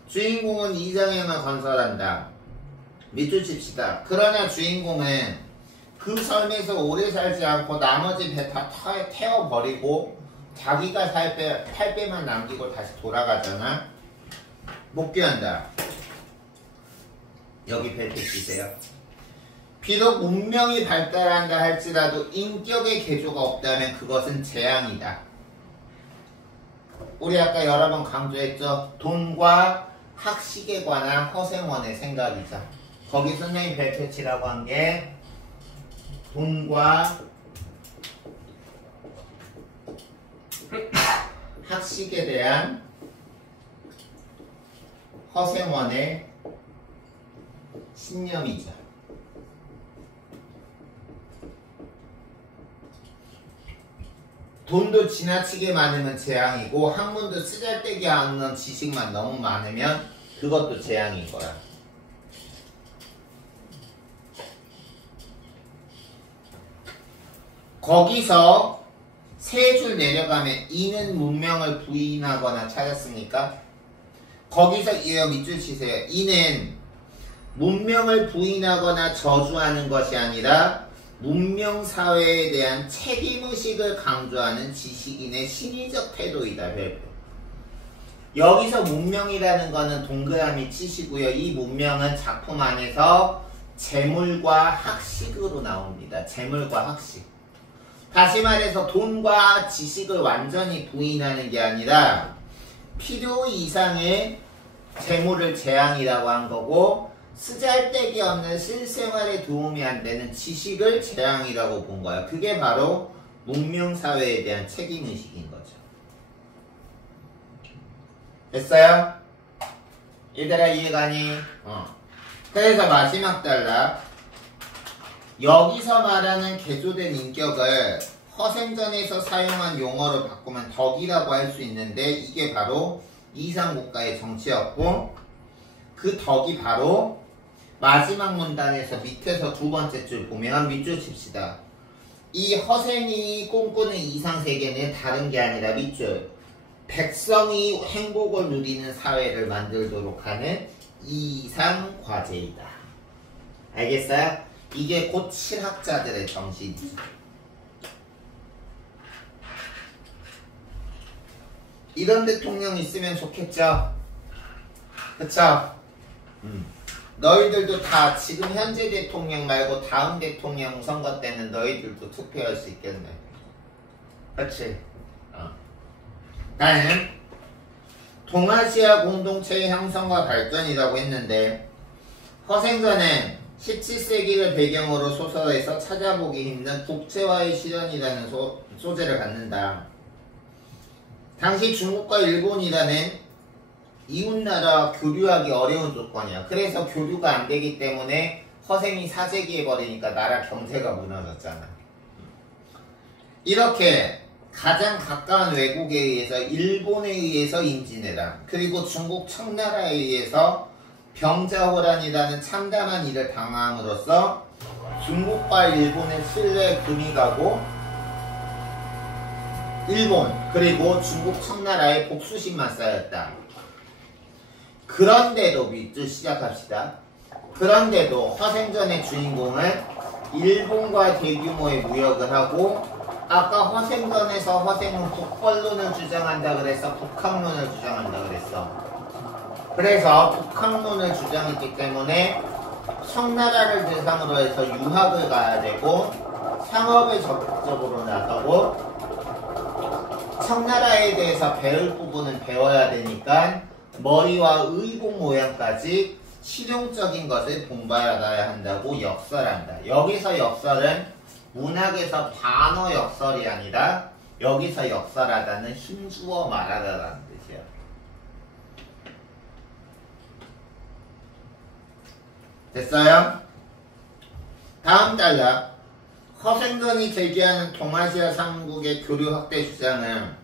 주인공은 이상향을 건설한다. 밑줄 칩시다. 그러나 주인공은 그 섬에서 오래 살지 않고 나머지 배 다 태워버리고 자기가 살 8배만 남기고 다시 돌아가잖아. 복귀한다. 여기 벨트 끼세요. 비록 문명이 발달한다 할지라도 인격의 개조가 없다면 그것은 재앙이다. 우리 아까 여러 번 강조했죠. 돈과 학식에 관한 허생원의 생각이죠. 거기 선생님 벨트치라고 한 게 돈과 학식에 대한 허생원의 신념이죠. 돈도 지나치게 많으면 재앙이고 학문도 쓰잘데기 없는 지식만 너무 많으면 그것도 재앙인 거야. 거기서 세 줄 내려가면 이는 문명을 부인하거나 찾았습니까? 거기서 이어 밑줄 치세요. 이는 문명을 부인하거나 저주하는 것이 아니라 문명사회에 대한 책임의식을 강조하는 지식인의 신의적 태도이다. 여기서 문명이라는 거는 동그라미 치시고요. 이 문명은 작품 안에서 재물과 학식으로 나옵니다. 재물과 학식. 다시 말해서 돈과 지식을 완전히 부인하는 게 아니라 필요 이상의 재물을 재앙이라고 한 거고 쓰잘데기 없는 실생활에 도움이 안 되는 지식을 재앙이라고 본 거야. 그게 바로 문명사회에 대한 책임의식인 거죠. 됐어요? 얘들아 이해가니? 그래서 마지막 단락 여기서 말하는 개조된 인격을 허생전에서 사용한 용어로 바꾸면 덕이라고 할 수 있는데 이게 바로 이상국가의 정치였고 그 덕이 바로 마지막 문단에서 밑에서 두 번째 줄 보면 밑줄 칩시다. 이 허생이 꿈꾸는 이상세계는 다른 게 아니라 밑줄 백성이 행복을 누리는 사회를 만들도록 하는 이상과제이다. 알겠어요? 이게 곧 실학자들의 정신이죠. 이런 대통령 있으면 좋겠죠? 그쵸? 너희들도 다 지금 현재 대통령 말고 다음 대통령 선거 때는 너희들도 투표할 수 있겠네. 그치? 나는 동아시아 공동체의 형성과 발전이라고 했는데 허생전은 17세기를 배경으로 소설에서 찾아보기 힘든 국제화의 실현이라는 소재를 갖는다. 당시 중국과 일본이라는 이웃나라와 교류하기 어려운 조건이야. 그래서 교류가 안 되기 때문에 허생이 사재기해버리니까 나라 경제가 무너졌잖아. 이렇게 가장 가까운 외국에 의해서 일본에 의해서 임진왜란 그리고 중국 청나라에 의해서 병자호란이라는 참담한 일을 당함으로써 중국과 일본의 신뢰에 금이 가고 일본 그리고 중국 청나라의 복수심만 쌓였다. 그런데도 밑줄 시작합시다. 그런데도 허생전의 주인공은 일본과 대규모의 무역을 하고 아까 허생전에서 허생은 북벌론을 주장한다 그래서 북학론을 주장한다 그랬어. 그래서 북학론을 주장했기 때문에 청나라를 대상으로 해서 유학을 가야 되고 상업에 적극적으로 나가고 청나라에 대해서 배울 부분은 배워야 되니까 머리와 의복 모양까지 실용적인 것을 본받아야 한다고 역설한다. 여기서 역설은 문학에서 반어 역설이 아니라 여기서 역설하다는 힘주어 말하다라는 뜻이에요. 됐어요? 다음 단락. 허생전이 제기하는 동아시아 3국의 교류 확대 주장은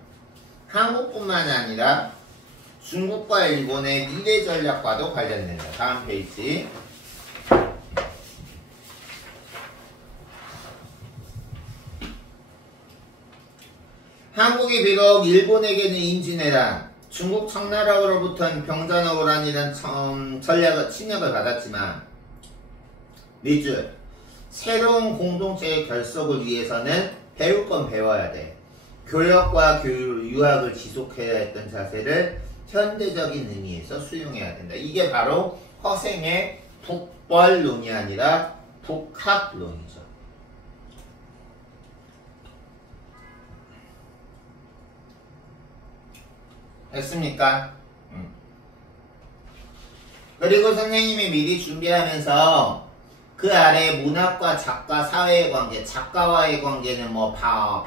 한국뿐만 아니라 중국과 일본의 미래 전략과도 관련된다. 다음 페이지. 한국이 비록 일본에게는 임진왜란, 중국 청나라로부터는 병자호란이란 침략을 받았지만 밑줄 새로운 공동체의 결속을 위해서는 배울 건 배워야 돼. 교역과 유학을 지속해야 했던 자세를 현대적인 의미에서 수용해야 된다. 이게 바로 허생의 북벌론이 아니라 북학론이죠. 됐습니까? 그리고 선생님이 미리 준비하면서 그 아래 문학과 작가, 사회의 관계, 작가와의 관계는 뭐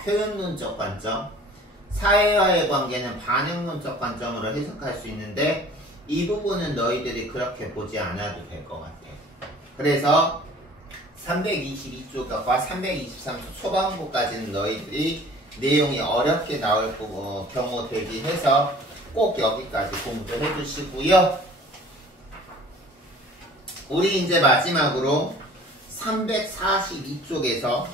표현론적 관점, 사회와의 관계는 반응론적 관점으로 해석할 수 있는데 이 부분은 너희들이 그렇게 보지 않아도 될 것 같아. 그래서 322쪽과 323쪽 초반부까지는 너희들이 내용이 어렵게 나올 경우 대비해서 꼭 여기까지 공부를 해주시고요. 우리 이제 마지막으로 342쪽에서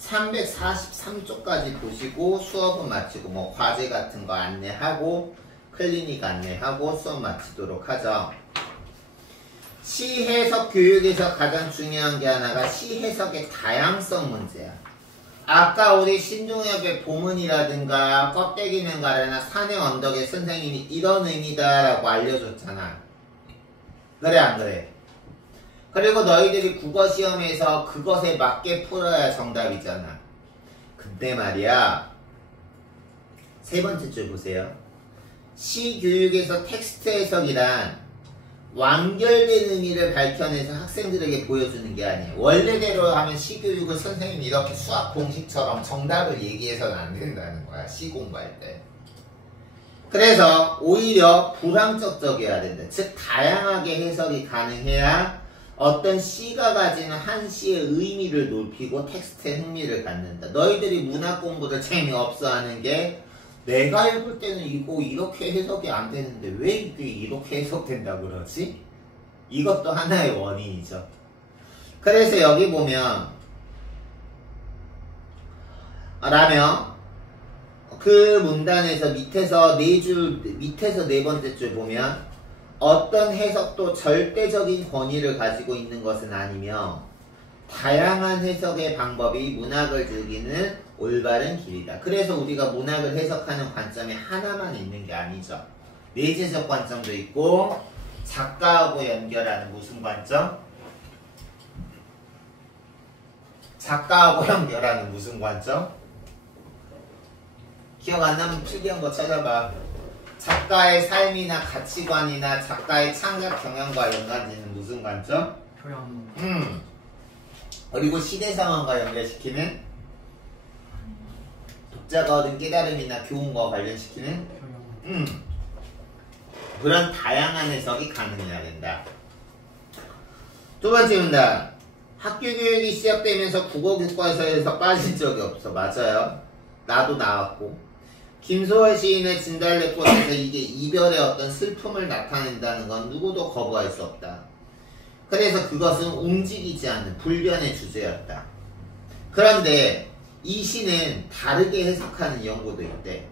343쪽까지 보시고 수업은 마치고 뭐 과제 같은 거 안내하고 클리닉 안내하고 수업 마치도록 하죠. 시해석 교육에서 가장 중요한 게 하나가 시해석의 다양성 문제야. 아까 우리 신종엽의 보문이라든가 껍데기는 가래나 산의 언덕에 선생님이 이런 의미다 라고 알려줬잖아. 그래 안 그래? 그리고 너희들이 국어시험에서 그것에 맞게 풀어야 정답이잖아. 근데 말이야, 세 번째 줄 보세요. 시교육에서 텍스트 해석이란 완결된 의미를 밝혀내서 학생들에게 보여주는 게 아니에요. 원래대로 하면 시교육을 선생님이 이렇게 수학 공식처럼 정답을 얘기해서는 안 된다는 거야. 시 공부할 때. 그래서 오히려 불황적적이어야 된다. 즉 다양하게 해석이 가능해야 어떤 시가 가지는 한 시의 의미를 높이고 텍스트에 흥미를 갖는다. 너희들이 문학 공부를 재미없어 하는 게 내가 읽을 때는 이거 이렇게 해석이 안 되는데 왜 이게 이렇게 해석된다 그러지? 이것도 하나의 원인이죠. 그래서 여기 보면 라면 그 문단에서 밑에서 밑에서 네 번째 줄 보면 어떤 해석도 절대적인 권위를 가지고 있는 것은 아니며 다양한 해석의 방법이 문학을 즐기는 올바른 길이다. 그래서 우리가 문학을 해석하는 관점이 하나만 있는 게 아니죠. 내재적 관점도 있고 작가하고 연결하는 무슨 관점? 작가하고 연결하는 무슨 관점? 기억 안 나면 필기한 거 찾아봐. 작가의 삶이나 가치관이나 작가의 창작 경향과 연관짓는 무슨 관점? 표현. 그리고 시대 상황과 연결시키는 독자가 얻은 깨달음이나 교훈과 관련시키는 그런 다양한 해석이 가능해야 된다. 두 번째 문단. 학교 교육이 시작되면서 국어교과서에서 빠진 적이 없어. 맞아요. 나도 나왔고. 김소월 시인의 진달래꽃에서 이게 이별의 어떤 슬픔을 나타낸다는 건 누구도 거부할 수 없다. 그래서 그것은 움직이지 않는 불변의 주제였다. 그런데 이 시는 다르게 해석하는 연구도 있대.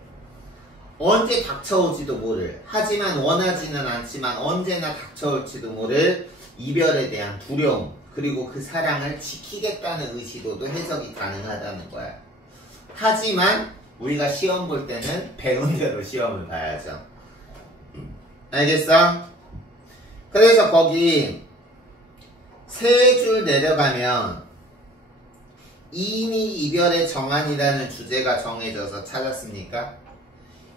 언제 닥쳐올지도 모를, 하지만 원하지는 않지만 언제나 닥쳐올지도 모를 이별에 대한 두려움, 그리고 그 사랑을 지키겠다는 의지로도 해석이 가능하다는 거야. 하지만 우리가 시험 볼 때는 배운 대로 시험을 봐야죠. 알겠어? 그래서 거기 세 줄 내려가면 이미 이별의 정한이라는 주제가 정해져서 찾았습니까?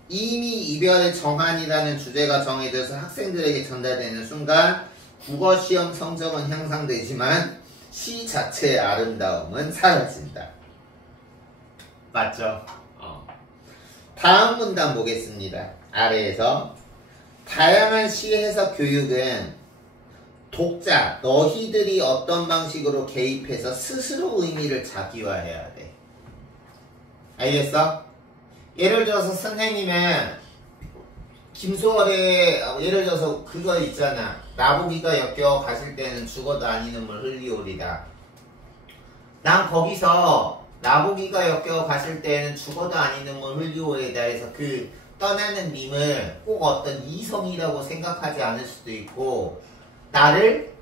이미 이별의 정한이라는 주제가 정해져서 학생들에게 전달되는 순간 국어시험 성적은 향상되지만 시 자체의 아름다움은 사라진다. 맞죠? 다음 문단 보겠습니다. 아래에서 다양한 시 해석 교육은 독자, 너희들이 어떤 방식으로 개입해서 스스로 의미를 자기화해야 돼. 알겠어? 예를 들어서 선생님은 김소월의 예를 들어서 그거 있잖아. 나보기가 역겨워 가실 때는 죽어도 아니 눈물 흘리오리다. 난 거기서 나보기가 역겨워 가실 때는 죽어도 아니 눈물 흘리오리다 해서 그 떠나는 님을 꼭 어떤 이성이라고 생각하지 않을 수도 있고, 나를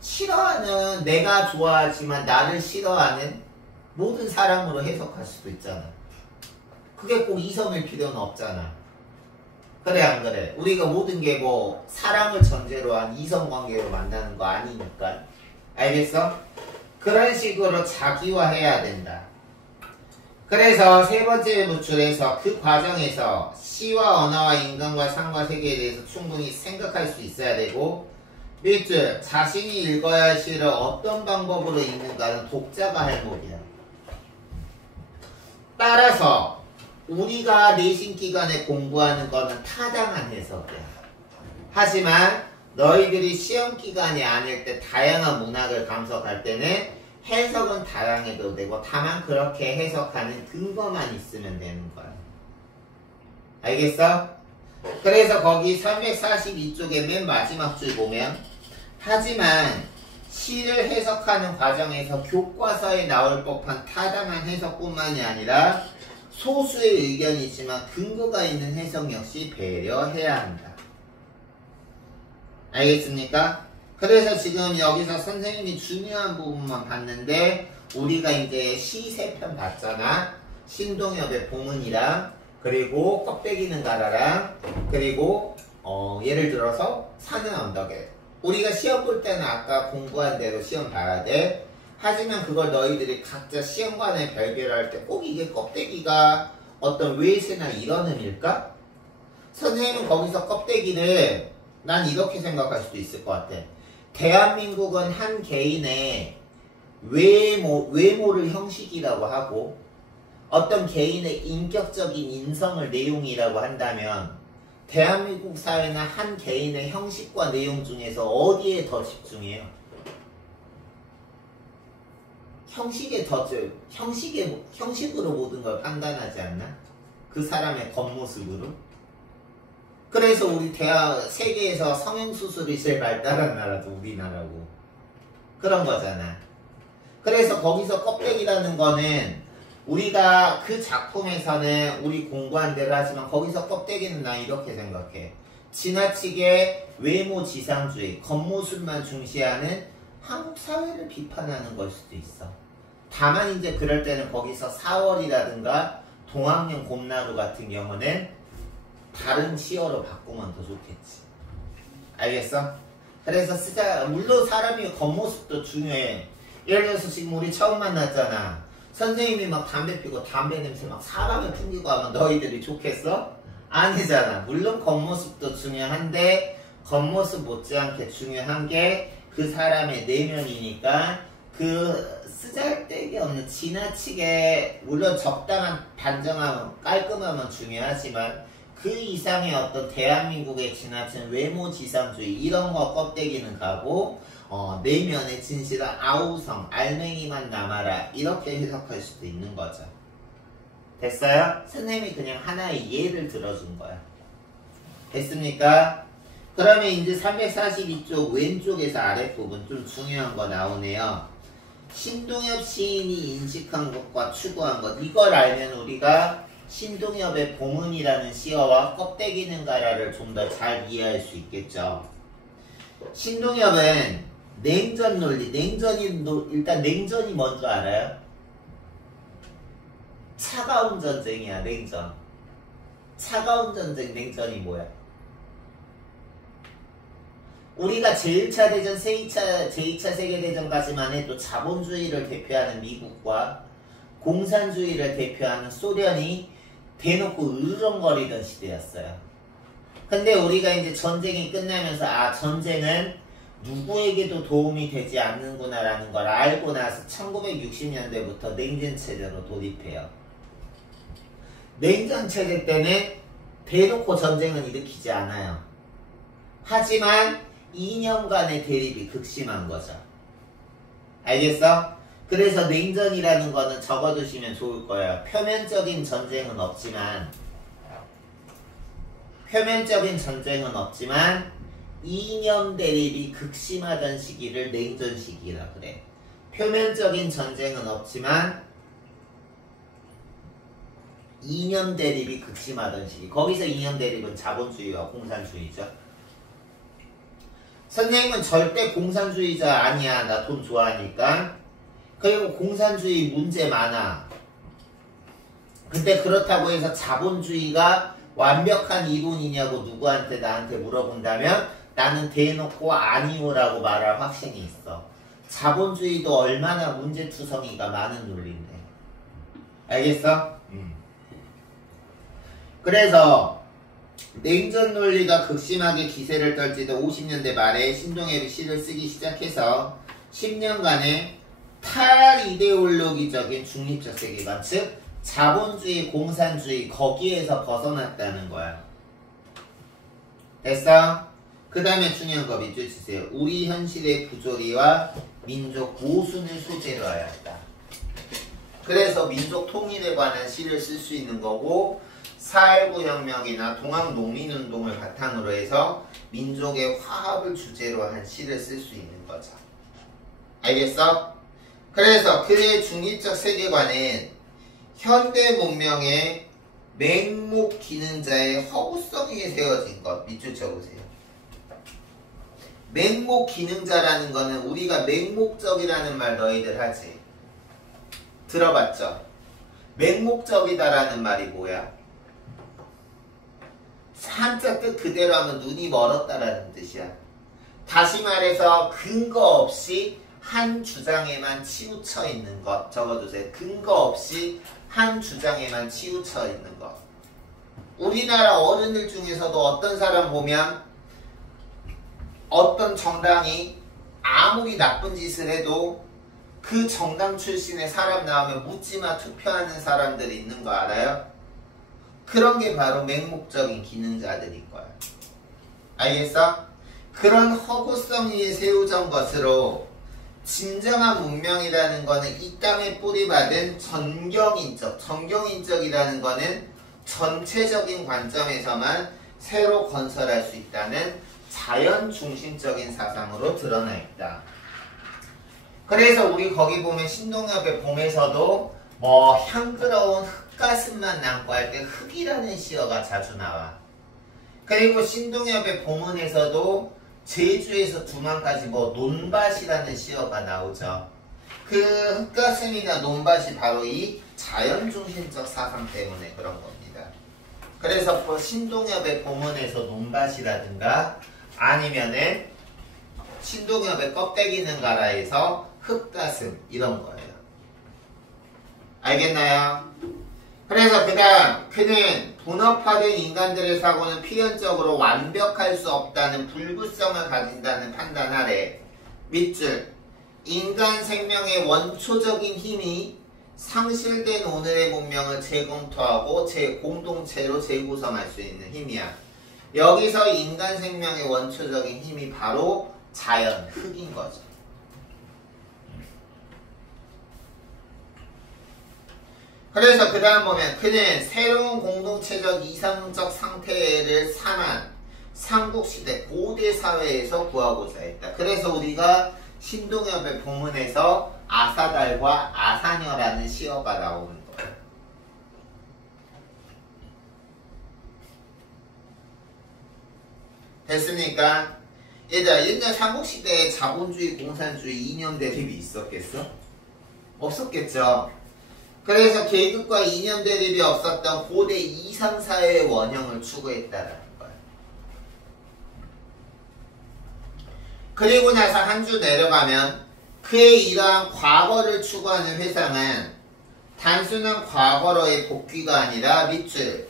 싫어하는, 내가 좋아하지만 나를 싫어하는 모든 사람으로 해석할 수도 있잖아. 그게 꼭 이성일 필요는 없잖아. 그래 안 그래? 우리가 모든 게 뭐 사랑을 전제로 한 이성관계로 만나는 거 아니니까. 알겠어? 그런 식으로 자기화해야 된다. 그래서 세 번째 노출에서 그 과정에서 시와 언어와 인간과 삶과 세계에 대해서 충분히 생각할 수 있어야 되고, 밑줄 자신이 읽어야 할 시를 어떤 방법으로 읽는가는 독자가 할 몫이야. 따라서 우리가 내신 기간에 공부하는 거는 타당한 해석이야. 하지만 너희들이 시험 기간이 아닐 때 다양한 문학을 감석할 때는 해석은 다양해도 되고 다만 그렇게 해석하는 근거만 있으면 되는 거야. 알겠어? 그래서 거기 342쪽에 맨 마지막 줄 보면 하지만 시를 해석하는 과정에서 교과서에 나올 법한 타당한 해석뿐만이 아니라 소수의 의견이지만 근거가 있는 해석 역시 배려해야 한다. 알겠습니까? 그래서 지금 여기서 선생님이 중요한 부분만 봤는데 우리가 이제 시 3편 봤잖아. 신동엽의 보문이랑 그리고 껍데기는 가라랑 그리고 예를 들어서 산은 언덕에 우리가 시험 볼 때는 아까 공부한 대로 시험 봐야 돼. 하지만 그걸 너희들이 각자 시험관에 별개를 할 때 꼭 이게 껍데기가 어떤 외세나 이런 의미일까? 선생님은 거기서 껍데기를 난 이렇게 생각할 수도 있을 것 같아. 대한민국은 한 개인의 외모를 형식이라고 하고 어떤 개인의 인격적인 인성을 내용이라고 한다면 대한민국 사회는 한 개인의 형식과 내용 중에서 어디에 더 집중해요? 형식으로 모든 걸 판단하지 않나? 그 사람의 겉모습으로? 그래서 우리 세계에서 성형수술이 제일 발달한 나라도 우리나라고. 그런 거잖아. 그래서 거기서 껍데기라는 거는 우리가 그 작품에서는 우리 공부한 대로 하지만 거기서 껍데기는 나 이렇게 생각해. 지나치게 외모 지상주의, 겉모습만 중시하는 한국 사회를 비판하는 걸 수도 있어. 다만 이제 그럴 때는 거기서 4월이라든가 동학년 곰나루 같은 경우는 다른 시어로 바꾸면 더 좋겠지. 알겠어? 그래서 물론 사람이 겉모습도 중요해. 예를 들어서 지금 우리 처음 만났잖아. 선생님이 막 담배 피고 담배 냄새 막 사람을 풍기고 하면 너희들이 좋겠어? 아니잖아. 물론 겉모습도 중요한데 겉모습 못지않게 중요한 게 그 사람의 내면이니까 그 쓰잘데기 없는 지나치게 물론 적당한 단정함 깔끔함은 중요하지만 그 이상의 어떤 대한민국의 지나친 외모지상주의 이런 거 껍데기는 가고 내면의 진실한 아우성 알맹이만 남아라 이렇게 해석할 수도 있는 거죠. 됐어요? 선생님이 그냥 하나의 예를 들어준 거야. 됐습니까? 그러면 이제 342쪽 왼쪽에서 아랫부분 좀 중요한 거 나오네요. 신동엽 시인이 인식한 것과 추구한 것 이걸 알면 우리가 신동엽의 보문이라는 시어와 껍데기는 가라를 좀 더 잘 이해할 수 있겠죠. 신동엽은 냉전 논리, 일단 냉전이 뭔지 알아요? 차가운 전쟁이야, 냉전. 차가운 전쟁, 냉전이 뭐야? 우리가 제1차 대전, 제2차 세계대전까지만 해도 자본주의를 대표하는 미국과 공산주의를 대표하는 소련이 대놓고 으르렁거리던 시대였어요. 근데 우리가 이제 전쟁이 끝나면서 전쟁은 누구에게도 도움이 되지 않는구나라는 걸 알고 나서 1960년대부터 냉전체제로 돌입해요. 냉전체제 때는 대놓고 전쟁은 일으키지 않아요. 하지만 이념간의 대립이 극심한 거죠. 알겠어? 그래서 냉전이라는 거는 적어두시면 좋을 거예요. 표면적인 전쟁은 없지만 이념 대립이 극심하던 시기를 냉전 시기라 그래. 표면적인 전쟁은 없지만 이념 대립이 극심하던 시기. 거기서 이념 대립은 자본주의와 공산주의죠. 선생님은 절대 공산주의자 아니야. 나 돈 좋아하니까. 그리고 공산주의 문제 많아. 근데 그렇다고 해서 자본주의가 완벽한 이론이냐고 누구한테 나한테 물어본다면 나는 대놓고 아니오라고 말할 확신이 있어. 자본주의도 얼마나 문제투성이가 많은 논리인데. 알겠어? 그래서 냉전 논리가 극심하게 기세를 떨치던 50년대 말에 신동엽이 시를 쓰기 시작해서 10년간의 탈이데올로기적인 중립적 세계관, 즉 자본주의, 공산주의 거기에서 벗어났다는 거야. 됐어? 그 다음에 중요한 거 밑줄 치세요. 우리 현실의 부조리와 민족 모순을 소재로 하였다. 그래서 민족 통일에 관한 시를 쓸 수 있는 거고 4.19 혁명이나 동학농민운동을 바탕으로 해서 민족의 화합을 주제로 한 시를 쓸 수 있는 거죠. 알겠어? 그래서 그의 중립적 세계관은 현대 문명의 맹목 기능자의 허구성 위에 세워진 것. 밑줄 쳐보세요. 맹목 기능자라는 거는 우리가 맹목적이라는 말 너희들 하지? 들어봤죠? 맹목적이다라는 말이 뭐야? 한자 뜻 그대로 하면 눈이 멀었다라는 뜻이야. 다시 말해서 근거 없이 한 주장에만 치우쳐 있는 것. 적어주세요. 근거 없이 한 주장에만 치우쳐 있는 것. 우리나라 어른들 중에서도 어떤 사람 보면 어떤 정당이 아무리 나쁜 짓을 해도 그 정당 출신의 사람 나오면 묻지마 투표하는 사람들이 있는 거 알아요? 그런 게 바로 맹목적인 기능자들일 거야. 알겠어? 그런 허구성 위에 세우던 것으로 진정한 문명이라는 거는 이 땅에 뿌리받은 전경인적이라는 거는 전체적인 관점에서만 새로 건설할 수 있다는 자연 중심적인 사상으로 드러나 있다. 그래서 우리 거기 보면 신동엽의 봄에서도 뭐 향그러운 흙가슴만 남고 할 때 흙이라는 시어가 자주 나와. 그리고 신동엽의 봄은에서도 제주에서 두만까지 뭐 논밭이라는 시어가 나오죠. 그 흙가슴이나 논밭이 바로 이 자연중심적 사상 때문에 그런 겁니다. 그래서 뭐 신동엽의 봄은에서 논밭이라든가 아니면은 신동엽의 껍데기는 가라에서 흙가슴 이런 거예요. 알겠나요? 그래서 그 다음 그는 분업화된 인간들의 사고는 필연적으로 완벽할 수 없다는 불구성을 가진다는 판단 아래 밑줄 인간 생명의 원초적인 힘이 상실된 오늘의 문명을 재검토하고 공동체로 재구성할 수 있는 힘이야. 여기서 인간 생명의 원초적인 힘이 바로 자연, 흙인 거죠. 그래서 그 다음 보면 그는 새로운 공동체적 이상적 상태를 산한 삼국시대 고대 사회에서 구하고자 했다. 그래서 우리가 신동엽의 본문에서 아사달과 아사녀라는 시어가 나오는 거예요. 됐습니까? 얘들아, 옛날 삼국시대에 자본주의, 공산주의 이념 대립이 있었겠어? 없었겠죠? 그래서 계급과 이념 대립이 없었던 고대 이상사회의 원형을 추구했다라는 거예요. 그리고 나서 한 주 내려가면 그의 이러한 과거를 추구하는 회상은 단순한 과거로의 복귀가 아니라 밑줄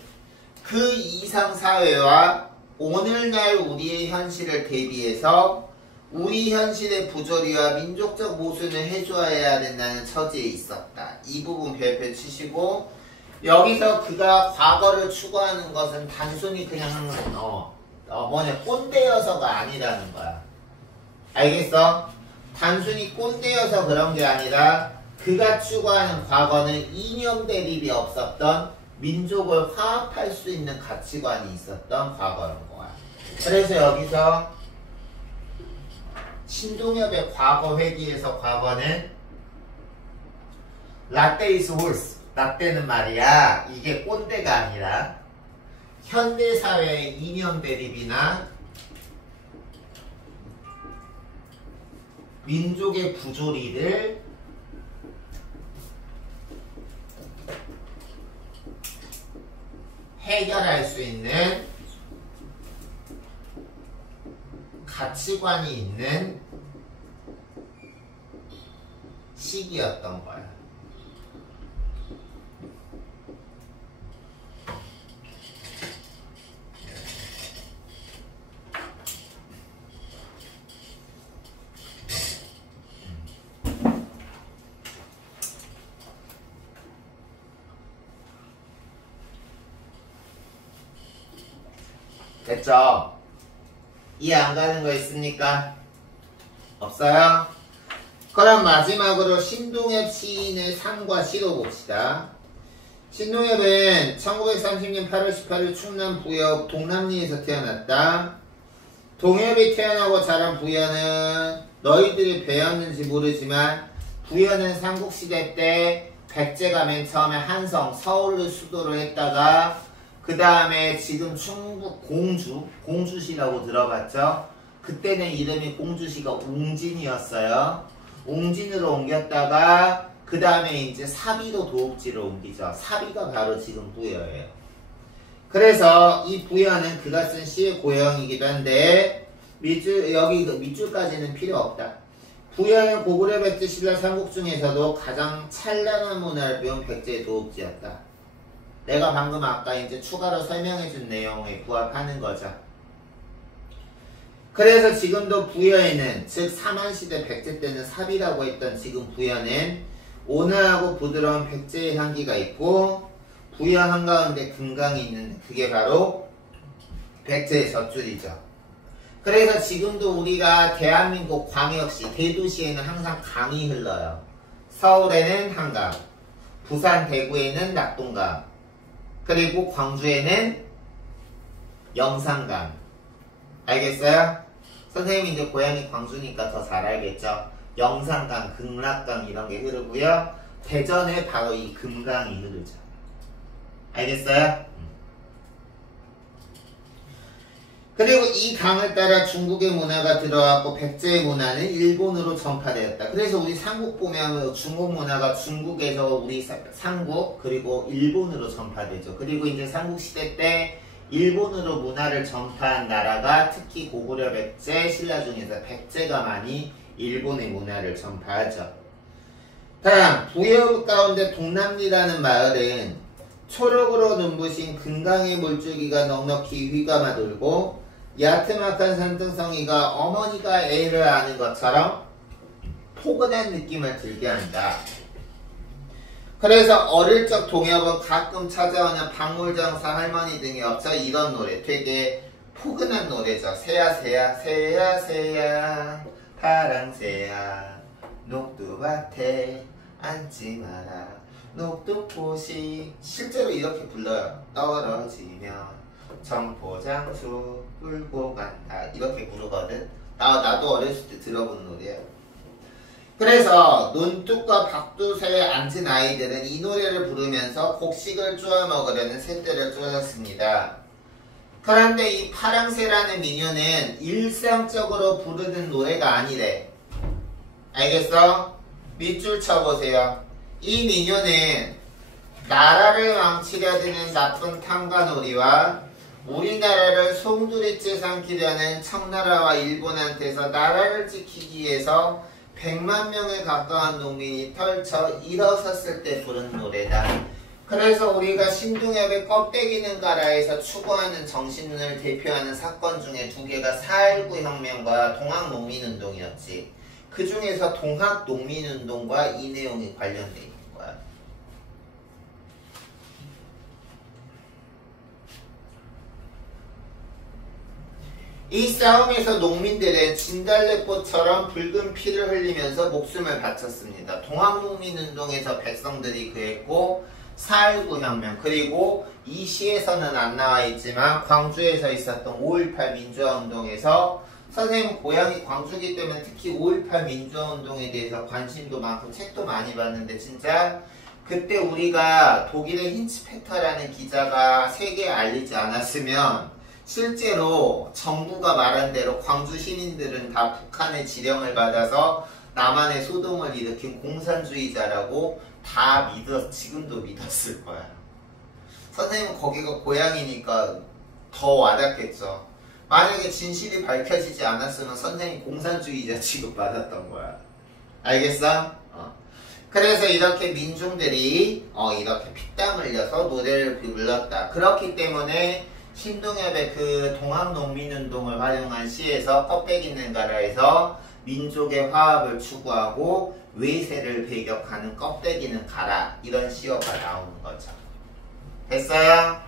그 이상사회와 오늘날 우리의 현실을 대비해서 우리 현실의 부조리와 민족적 모순을 해줘야 된다는 처지에 있었다. 이 부분 별표 치시고 여기서 그가 과거를 추구하는 것은 단순히 그냥 꼰대여서가 아니라는 거야. 알겠어? 단순히 꼰대여서 그런 게 아니라 그가 추구하는 과거는 이념 대립이 없었던 민족을 화합할 수 있는 가치관이 있었던 과거인 거야. 그래서 여기서 신동엽의 과거 회귀에서 과거는 라떼 is worse. 라떼는 말이야. 이게 꼰대가 아니라 현대사회의 이념 대립이나 민족의 부조리를 해결할 수 있는 가치관이 있는 시기였던 거야. 됐죠? 이해 안 가는 거 있습니까? 없어요? 그럼 마지막으로 신동엽 시인의 상과 시로 봅시다. 신동엽은 1930년 8월 18일 충남 부여 동남리에서 태어났다. 동엽이 태어나고 자란 부여는 너희들이 배웠는지 모르지만 부여는 삼국시대 때 백제가 맨 처음에 한성, 서울을 수도로 했다가 그 다음에 지금 충북 공주시라고 들어봤죠? 그때는 이름이 공주시가 웅진이었어요. 웅진으로 옮겼다가 그 다음에 이제 사비로 도읍지로 옮기죠. 사비가 바로 지금 부여예요. 그래서 이 부여는 그가 쓴 시의 고형이기도 한데 여기 밑줄까지는 필요 없다. 부여는 고구려 백제 신라 삼국 중에서도 가장 찬란한 문화를 배운 백제의 도읍지였다. 내가 방금 아까 이제 추가로 설명해준 내용에 부합하는 거죠. 그래서 지금도 부여에는 즉 삼한시대 백제 때는 사비라고 했던 지금 부여는 온화하고 부드러운 백제의 향기가 있고 부여 한가운데 금강이 있는 그게 바로 백제의 젖줄이죠. 그래서 지금도 우리가 대한민국 광역시 대도시에는 항상 강이 흘러요. 서울에는 한강, 부산 대구에는 낙동강, 그리고 광주에는 영산강. 알겠어요? 선생님이 이제 고향이 광주니까 더 잘 알겠죠? 영산강, 극락강 이런 게 흐르고요. 대전에 바로 이 금강이 흐르죠. 알겠어요? 그리고 이 강을 따라 중국의 문화가 들어왔고 백제의 문화는 일본으로 전파되었다. 그래서 우리 삼국 보면 중국 문화가 중국에서 우리 삼국 그리고 일본으로 전파되죠. 그리고 이제 삼국시대 때 일본으로 문화를 전파한 나라가 특히 고구려 백제, 신라 중에서 백제가 많이 일본의 문화를 전파하죠. 다음 부여 가운데 동남리라는 마을은 초록으로 눈부신 금강의 물줄기가 넉넉히 휘감아 돌고 야트막한 산등성이가 어머니가 애를 아는 것처럼 포근한 느낌을 들게 한다. 그래서 어릴 적 동엽은 가끔 찾아오는 박물장사 할머니 등이 없어 이런 노래 되게 포근한 노래죠. 새야 새야 새야 새야 파랑새야 녹두밭에 앉지 마라 녹두꽃이 실제로 이렇게 불러요. 떨어지면 정포장수 울고 간다 이렇게 부르거든. 나도 어렸을 때 들어본 노래야. 그래서 논뚝과 박두새에 앉은 아이들은 이 노래를 부르면서 곡식을 쪼아 먹으려는 새떼를 쫓았습니다. 그런데 이 파랑새라는 미녀는 일상적으로 부르는 노래가 아니래. 알겠어? 밑줄 쳐보세요. 이 미녀는 나라를 망치려 드는 나쁜 탕가놀이와 우리나라를 송두리째 삼키려는 청나라와 일본한테서 나라를 지키기 위해서 100만 명에 가까운 농민이 펼쳐 일어섰을 때 부른 노래다. 그래서 우리가 신동엽의 껍데기는 가라에서 추구하는 정신을 대표하는 사건 중에 두 개가 4.19 혁명과 동학농민운동이었지. 그 중에서 동학농민운동과 이 내용이 관련돼 있는 거야. 이 싸움에서 농민들은 진달래꽃처럼 붉은 피를 흘리면서 목숨을 바쳤습니다. 동학농민운동에서 백성들이 그랬고 4.19 혁명 그리고 이 시에서는 안 나와 있지만 광주에서 있었던 5.18 민주화운동에서 선생님 고향이 광주기 때문에 특히 5.18 민주화운동에 대해서 관심도 많고 책도 많이 봤는데 진짜 그때 우리가 독일의 힌츠페터라는 기자가 세계에 알리지 않았으면 실제로 정부가 말한 대로 광주 시민들은 다 북한의 지령을 받아서 남한의 소동을 일으킨 공산주의자라고 다 지금도 믿었을 거야. 선생님은 거기가 고향이니까 더 와닿겠죠. 만약에 진실이 밝혀지지 않았으면 선생님 공산주의자 취급받았던 거야. 알겠어? 그래서 이렇게 민중들이 이렇게 피땀 흘려서 노래를 불렀다. 그렇기 때문에 신동엽의 그 동학농민운동을 활용한 시에서 껍데기는 가라에서 민족의 화합을 추구하고 외세를 배격하는 껍데기는 가라 이런 시어가 나오는 거죠. 됐어요?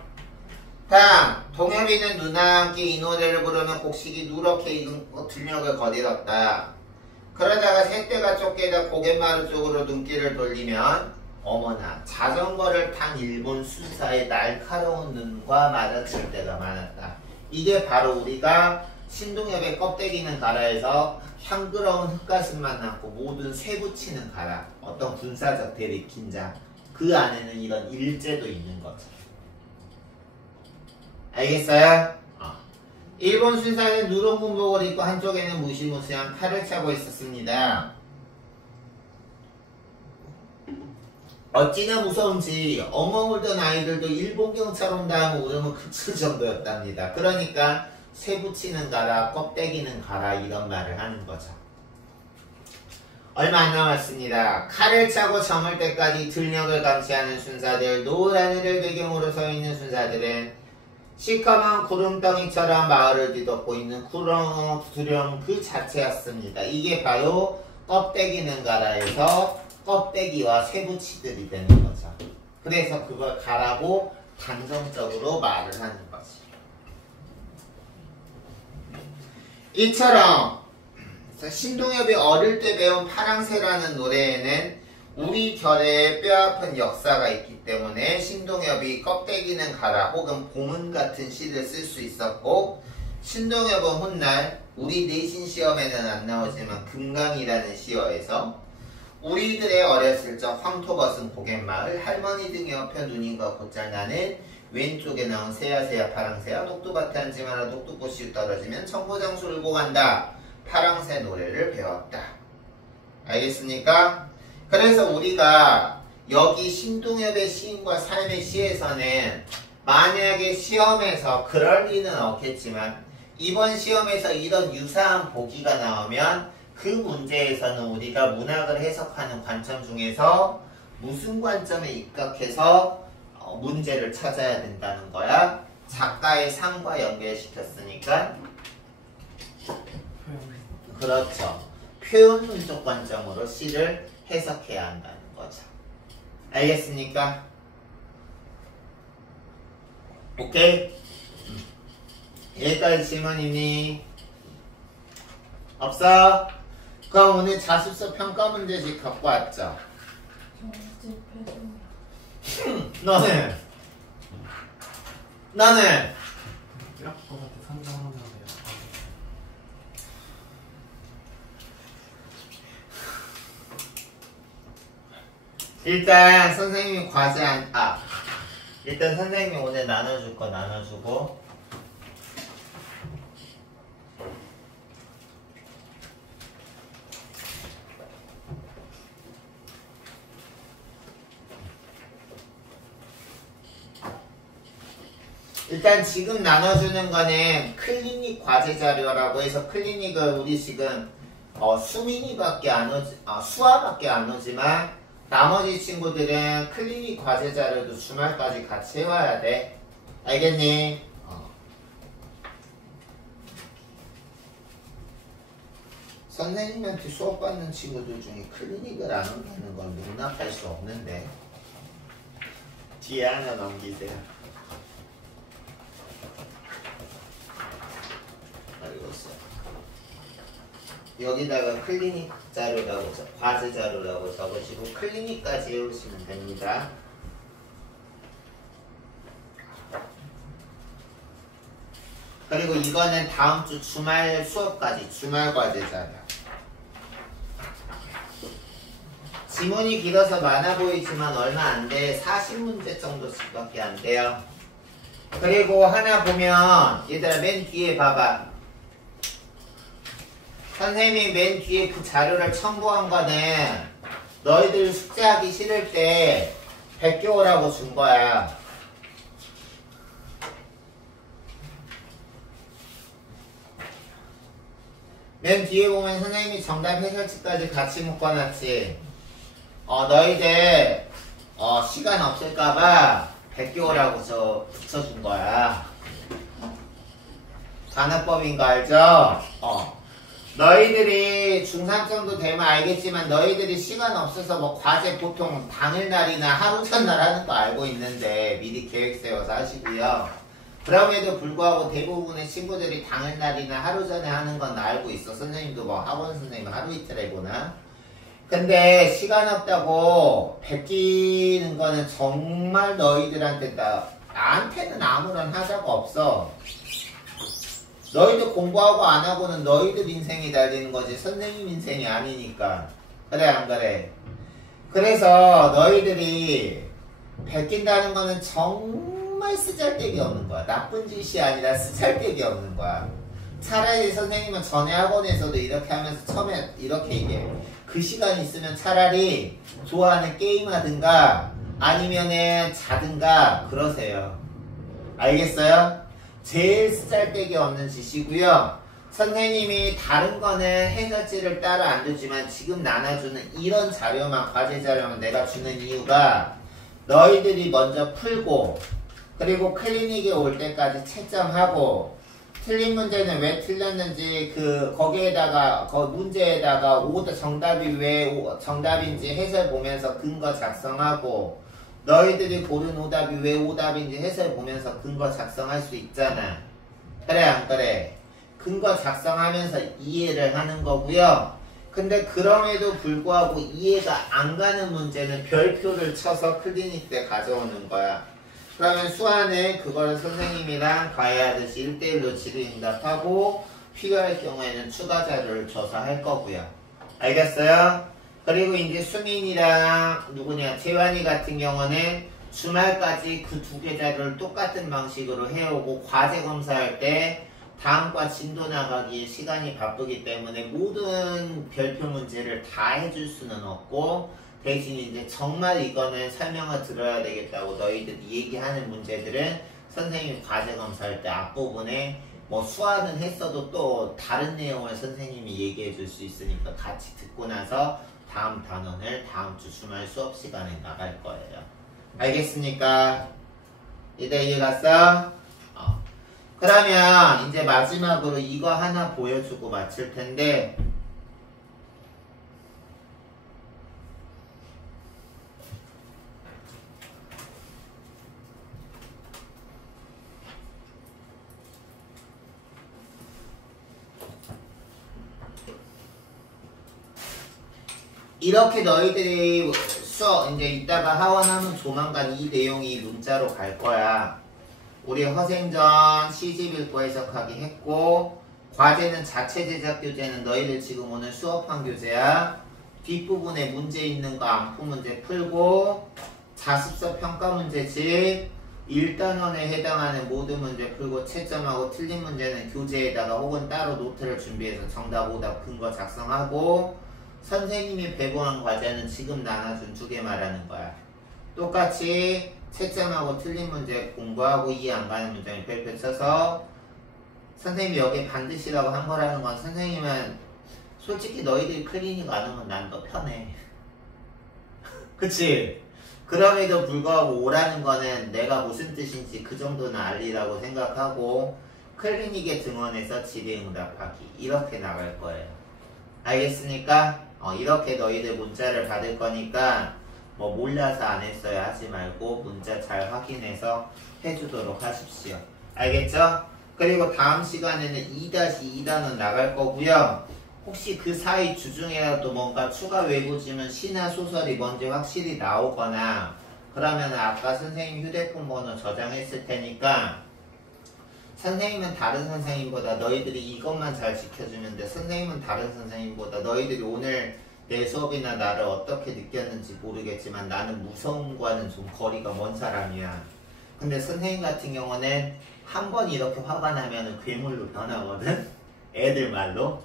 다음 동엽이는 누나와 함께 이 노래를 부르는 곡식이 누렇게 익은 들녘을 거닐었다. 그러다가 새떼가 쫓겨다 고갯마루 쪽으로 눈길을 돌리면 어머나 자전거를 탄 일본 순사의 날카로운 눈과 마주칠 때가 많았다. 이게 바로 우리가 신동엽의 껍데기는 가라에서 향그러운 흙가슴만 남고 모든 쇠 붙이는 가라. 어떤 군사적 대립 긴장. 그 안에는 이런 일제도 있는 거죠. 알겠어요? 일본 순사는 누런 군복을 입고 한쪽에는 무시무시한 칼을 차고 있었습니다. 어찌나 무서운지 엉엉 울던 아이들도 일본 경찰 온다 하면 울음은 그칠 정도였답니다. 그러니까 쇠 붙이는 가라, 껍데기는 가라 이런 말을 하는 거죠. 얼마 안 남았습니다. 칼을 차고 저물 때까지 들녘을 감시하는 순사들, 노란 하늘을 배경으로 서 있는 순사들은 시커먼 구름덩이처럼 마을을 뒤덮고 있는 구름 그 자체였습니다. 이게 바로 껍데기는 가라에서 껍데기와 쇠붙이들이 되는 거죠. 그래서 그걸 가라고 단정적으로 말을 하는 거지. 이처럼 신동엽이 어릴 때 배운 파랑새라는 노래에는 우리 결의 뼈아픈 역사가 있기 때문에 신동엽이 껍데기는 가라 혹은 보문 같은 시를 쓸 수 있었고, 신동엽은 훗날 우리 내신 시험에는 안 나오지만 금강이라는 시어에서 우리들의 어렸을 적 황토벗은 고갯마을 할머니 등 옆에 누님과 곧잘 나는 왼쪽에 나온 새야새야 파랑새야 독두밭에 앉으마라 독두꽃이 떨어지면 청포장수 울고 간다. 파랑새 노래를 배웠다. 알겠습니까? 그래서 우리가 여기 신동엽의 시인과 삶의 시에서는 만약에 시험에서 그럴 리는 없겠지만 이번 시험에서 이런 유사한 보기가 나오면 그 문제에서는 우리가 문학을 해석하는 관점 중에서 무슨 관점에 입각해서 문제를 찾아야 된다는 거야. 작가의 삶과 연결시켰으니까 그렇죠. 표현 문적 관점으로 시를 해석해야 한다는 거죠. 알겠습니까? 오케이? 여기까지 질문 있니? 없어? 그럼 오늘 자습서 평가 문제집 갖고 왔죠? 너는? 뼈아프한테 상담하면 돼요. 일단 선생님이 일단 선생님이 오늘 나눠줄 거 나눠주고, 일단 지금 나눠주는 거는 클리닉 과제 자료라고 해서 클리닉을 우리 지금 수민이밖에 안 오지, 수아밖에 안 오지만 나머지 친구들은 클리닉 과제 자료도 주말까지 같이 해와야 돼. 알겠니? 선생님한테 수업 받는 친구들 중에 클리닉을 안 온다는 건 용납할 수 없는데. 뒤에 하나 넘기세요. 여기다가 클리닉 자료라고 과제 자료라고 적으시고 클리닉까지 해오시면 됩니다. 그리고 이거는 다음 주 주말 수업까지 주말 과제 자료. 지문이 길어서 많아 보이지만 얼마 안 돼. 40문제 정도씩밖에 안 돼요. 그리고 하나 보면 얘들아 맨 뒤에 봐봐. 선생님이 맨 뒤에 그 자료를 첨부한 거는 너희들 숙제하기 싫을 때 베껴오라고 준 거야. 맨 뒤에 보면 선생님이 정답 해설지까지 같이 묶어놨지. 너희들 시간 없을까봐 베껴오라고 붙여준 거야. 단어법인 거 알죠? 너희들이 중3 정도 되면 알겠지만 너희들이 시간 없어서 뭐 과제 보통 당일날이나 하루 전날 하는 거 알고 있는데 미리 계획 세워서 하시고요. 그럼에도 불구하고 대부분의 친구들이 당일날이나 하루 전에 하는 건 나 알고 있어. 선생님도 뭐 학원 선생님 하루 이틀 해보나? 근데 시간 없다고 베끼는 거는 정말 너희들한테 나한테는 아무런 하자가 없어. 너희들 공부하고 안 하고는 너희들 인생이 달리는 거지 선생님 인생이 아니니까. 그래 안 그래? 그래서 너희들이 베낀다는 거는 정말 쓰잘데기 없는 거야. 나쁜 짓이 아니라 쓰잘데기 없는 거야. 차라리 선생님은 전에 학원에서도 이렇게 하면서 처음에 이렇게 얘기해. 그 시간 있으면 차라리 좋아하는 게임 하든가 아니면은 자든가 그러세요. 알겠어요? 제일 쓰잘데기 없는 짓이고요. 선생님이 다른 거는 해설지를 따로 안 주지만 지금 나눠주는 이런 자료만 과제 자료만 내가 주는 이유가 너희들이 먼저 풀고 그리고 클리닉에 올 때까지 채점하고 틀린 문제는 왜 틀렸는지 거기에다가 문제에다가 정답이 왜 정답인지 해설 보면서 근거 작성하고 너희들이 고른 오답이 왜 오답인지 해설 보면서 근거 작성할 수 있잖아. 그래 안 그래? 근거 작성하면서 이해를 하는 거고요. 근데 그럼에도 불구하고 이해가 안 가는 문제는 별표를 쳐서 클리닉 때 가져오는 거야. 그러면 수아는 그거를 선생님이랑 과외하듯이 1대1로 질의응답하고 필요할 경우에는 추가 자료를 줘서 할 거고요. 알겠어요? 그리고 이제 수민이랑 재환이 같은 경우는 주말까지 그 2개 자료를 똑같은 방식으로 해오고 과제 검사할 때 다음과 진도 나가기에 시간이 바쁘기 때문에 모든 별표 문제를 다 해줄 수는 없고 대신 이제 정말 이거는 설명을 들어야 되겠다고 너희들이 얘기하는 문제들은 선생님이 과제 검사할 때 앞부분에 뭐 수화는 했어도 또 다른 내용을 선생님이 얘기해 줄 수 있으니까 같이 듣고 나서 다음 단원을 다음 주 주말 수업 시간에 나갈 거예요. 알겠습니까? 이해 갔어? 그러면 이제 마지막으로 이거 하나 보여주고 마칠 텐데 이렇게 너희들이 이제 이따가 하원하면 조만간 이 내용이 문자로 갈 거야. 우리 허생전 시집 읽고 해석하기 했고 과제는 자체 제작 교재는 너희들 지금 오늘 수업한 교재야. 뒷부분에 문제 있는 거 안푼 문제 풀고 자습서 평가 문제집 1단원에 해당하는 모든 문제 풀고 채점하고 틀린 문제는 교재에다가 혹은 따로 노트를 준비해서 정답 오답 근거 작성하고 선생님이 배부한 과제는 지금 나눠준 2개 말하는 거야. 똑같이 채점하고 틀린 문제 공부하고 이해 안 가는 문제는 별표 쳐서 선생님이 여기에 반드시라고 한 거라는 건 선생님은 솔직히 너희들이 클리닉 안 오면 난 더 편해. 그치? 그럼에도 불구하고 오라는 거는 내가 무슨 뜻인지 그 정도는 알리라고 생각하고 클리닉에 등원해서 질의응답하기 이렇게 나갈 거예요. 알겠습니까? 이렇게 너희들 문자를 받을 거니까 뭐 몰라서 안 했어요 하지 말고 문자 잘 확인해서 해주도록 하십시오. 알겠죠? 그리고 다음 시간에는 2-2단원 나갈 거고요. 혹시 그 사이 주중에라도 뭔가 추가 외부지문 시나 소설이 뭔지 확실히 나오거나 그러면 아까 선생님 휴대폰 번호 저장했을 테니까 선생님은 다른 선생님보다 너희들이 이것만 잘 지켜주면 돼. 선생님은 다른 선생님보다 너희들이 오늘 내 수업이나 나를 어떻게 느꼈는지 모르겠지만 나는 무서움과는 좀 거리가 먼 사람이야. 근데 선생님 같은 경우는 한 번 이렇게 화가 나면 괴물로 변하거든? 애들 말로.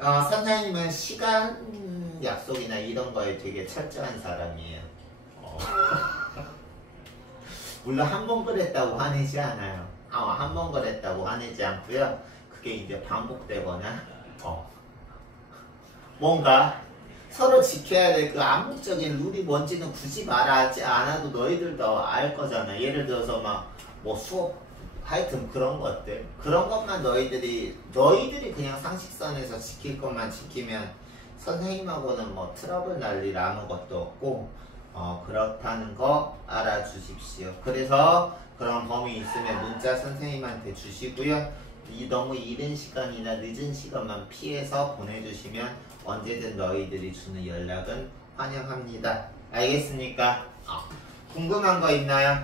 선생님은 시간 약속이나 이런 거에 되게 철저한 사람이에요. 물론 한 번 그랬다고 화내지 않아요. 한 번 그랬다고 화내지 않고요. 그게 이제 반복되거나 뭔가 서로 지켜야 될 그 암묵적인 룰이 뭔지는 굳이 말하지 않아도 너희들도 알 거잖아. 예를 들어서 막 뭐 수업 하여튼 그런 것들 그런 것만 너희들이 그냥 상식선에서 지킬 것만 지키면 선생님하고는 뭐 트러블 날 일 아무것도 없고 그렇다는 거 알아주십시오. 그래서 그런 범위 있으면 문자 선생님한테 주시고요. 너무 이른 시간이나 늦은 시간만 피해서 보내주시면 언제든 너희들이 주는 연락은 환영합니다. 알겠습니까? 궁금한 거 있나요?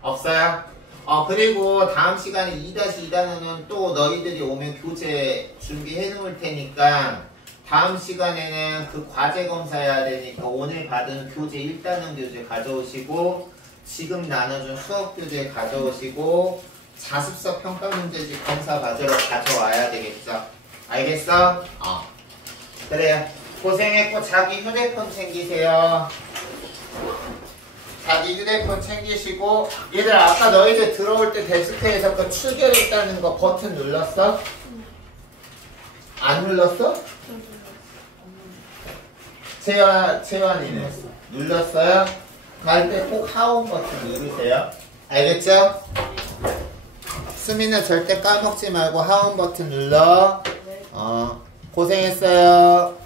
없어요? 그리고 다음 시간에 2-2단원은 또 너희들이 오면 교재 준비해 놓을 테니까 다음 시간에는 그 과제 검사해야 되니까 오늘 받은 교재 1단원 교재 가져오시고 지금 나눠준 수업 교재 가져오시고 자습서 평가 문제집 검사 과제로 가져와야 되겠죠? 알겠어? 그래요. 고생했고 자기 휴대폰 챙기세요. 자기 휴대폰 챙기시고 얘들아 아까 너희들 들어올 때 데스크에서 그 출결했다는 거 버튼 눌렀어? 안 눌렀어? 채환이는 눌렀어요? 갈 때 꼭 하원 버튼 누르세요. 알겠죠? 수민은 절대 까먹지 말고 하원 버튼 눌러. 고생했어요.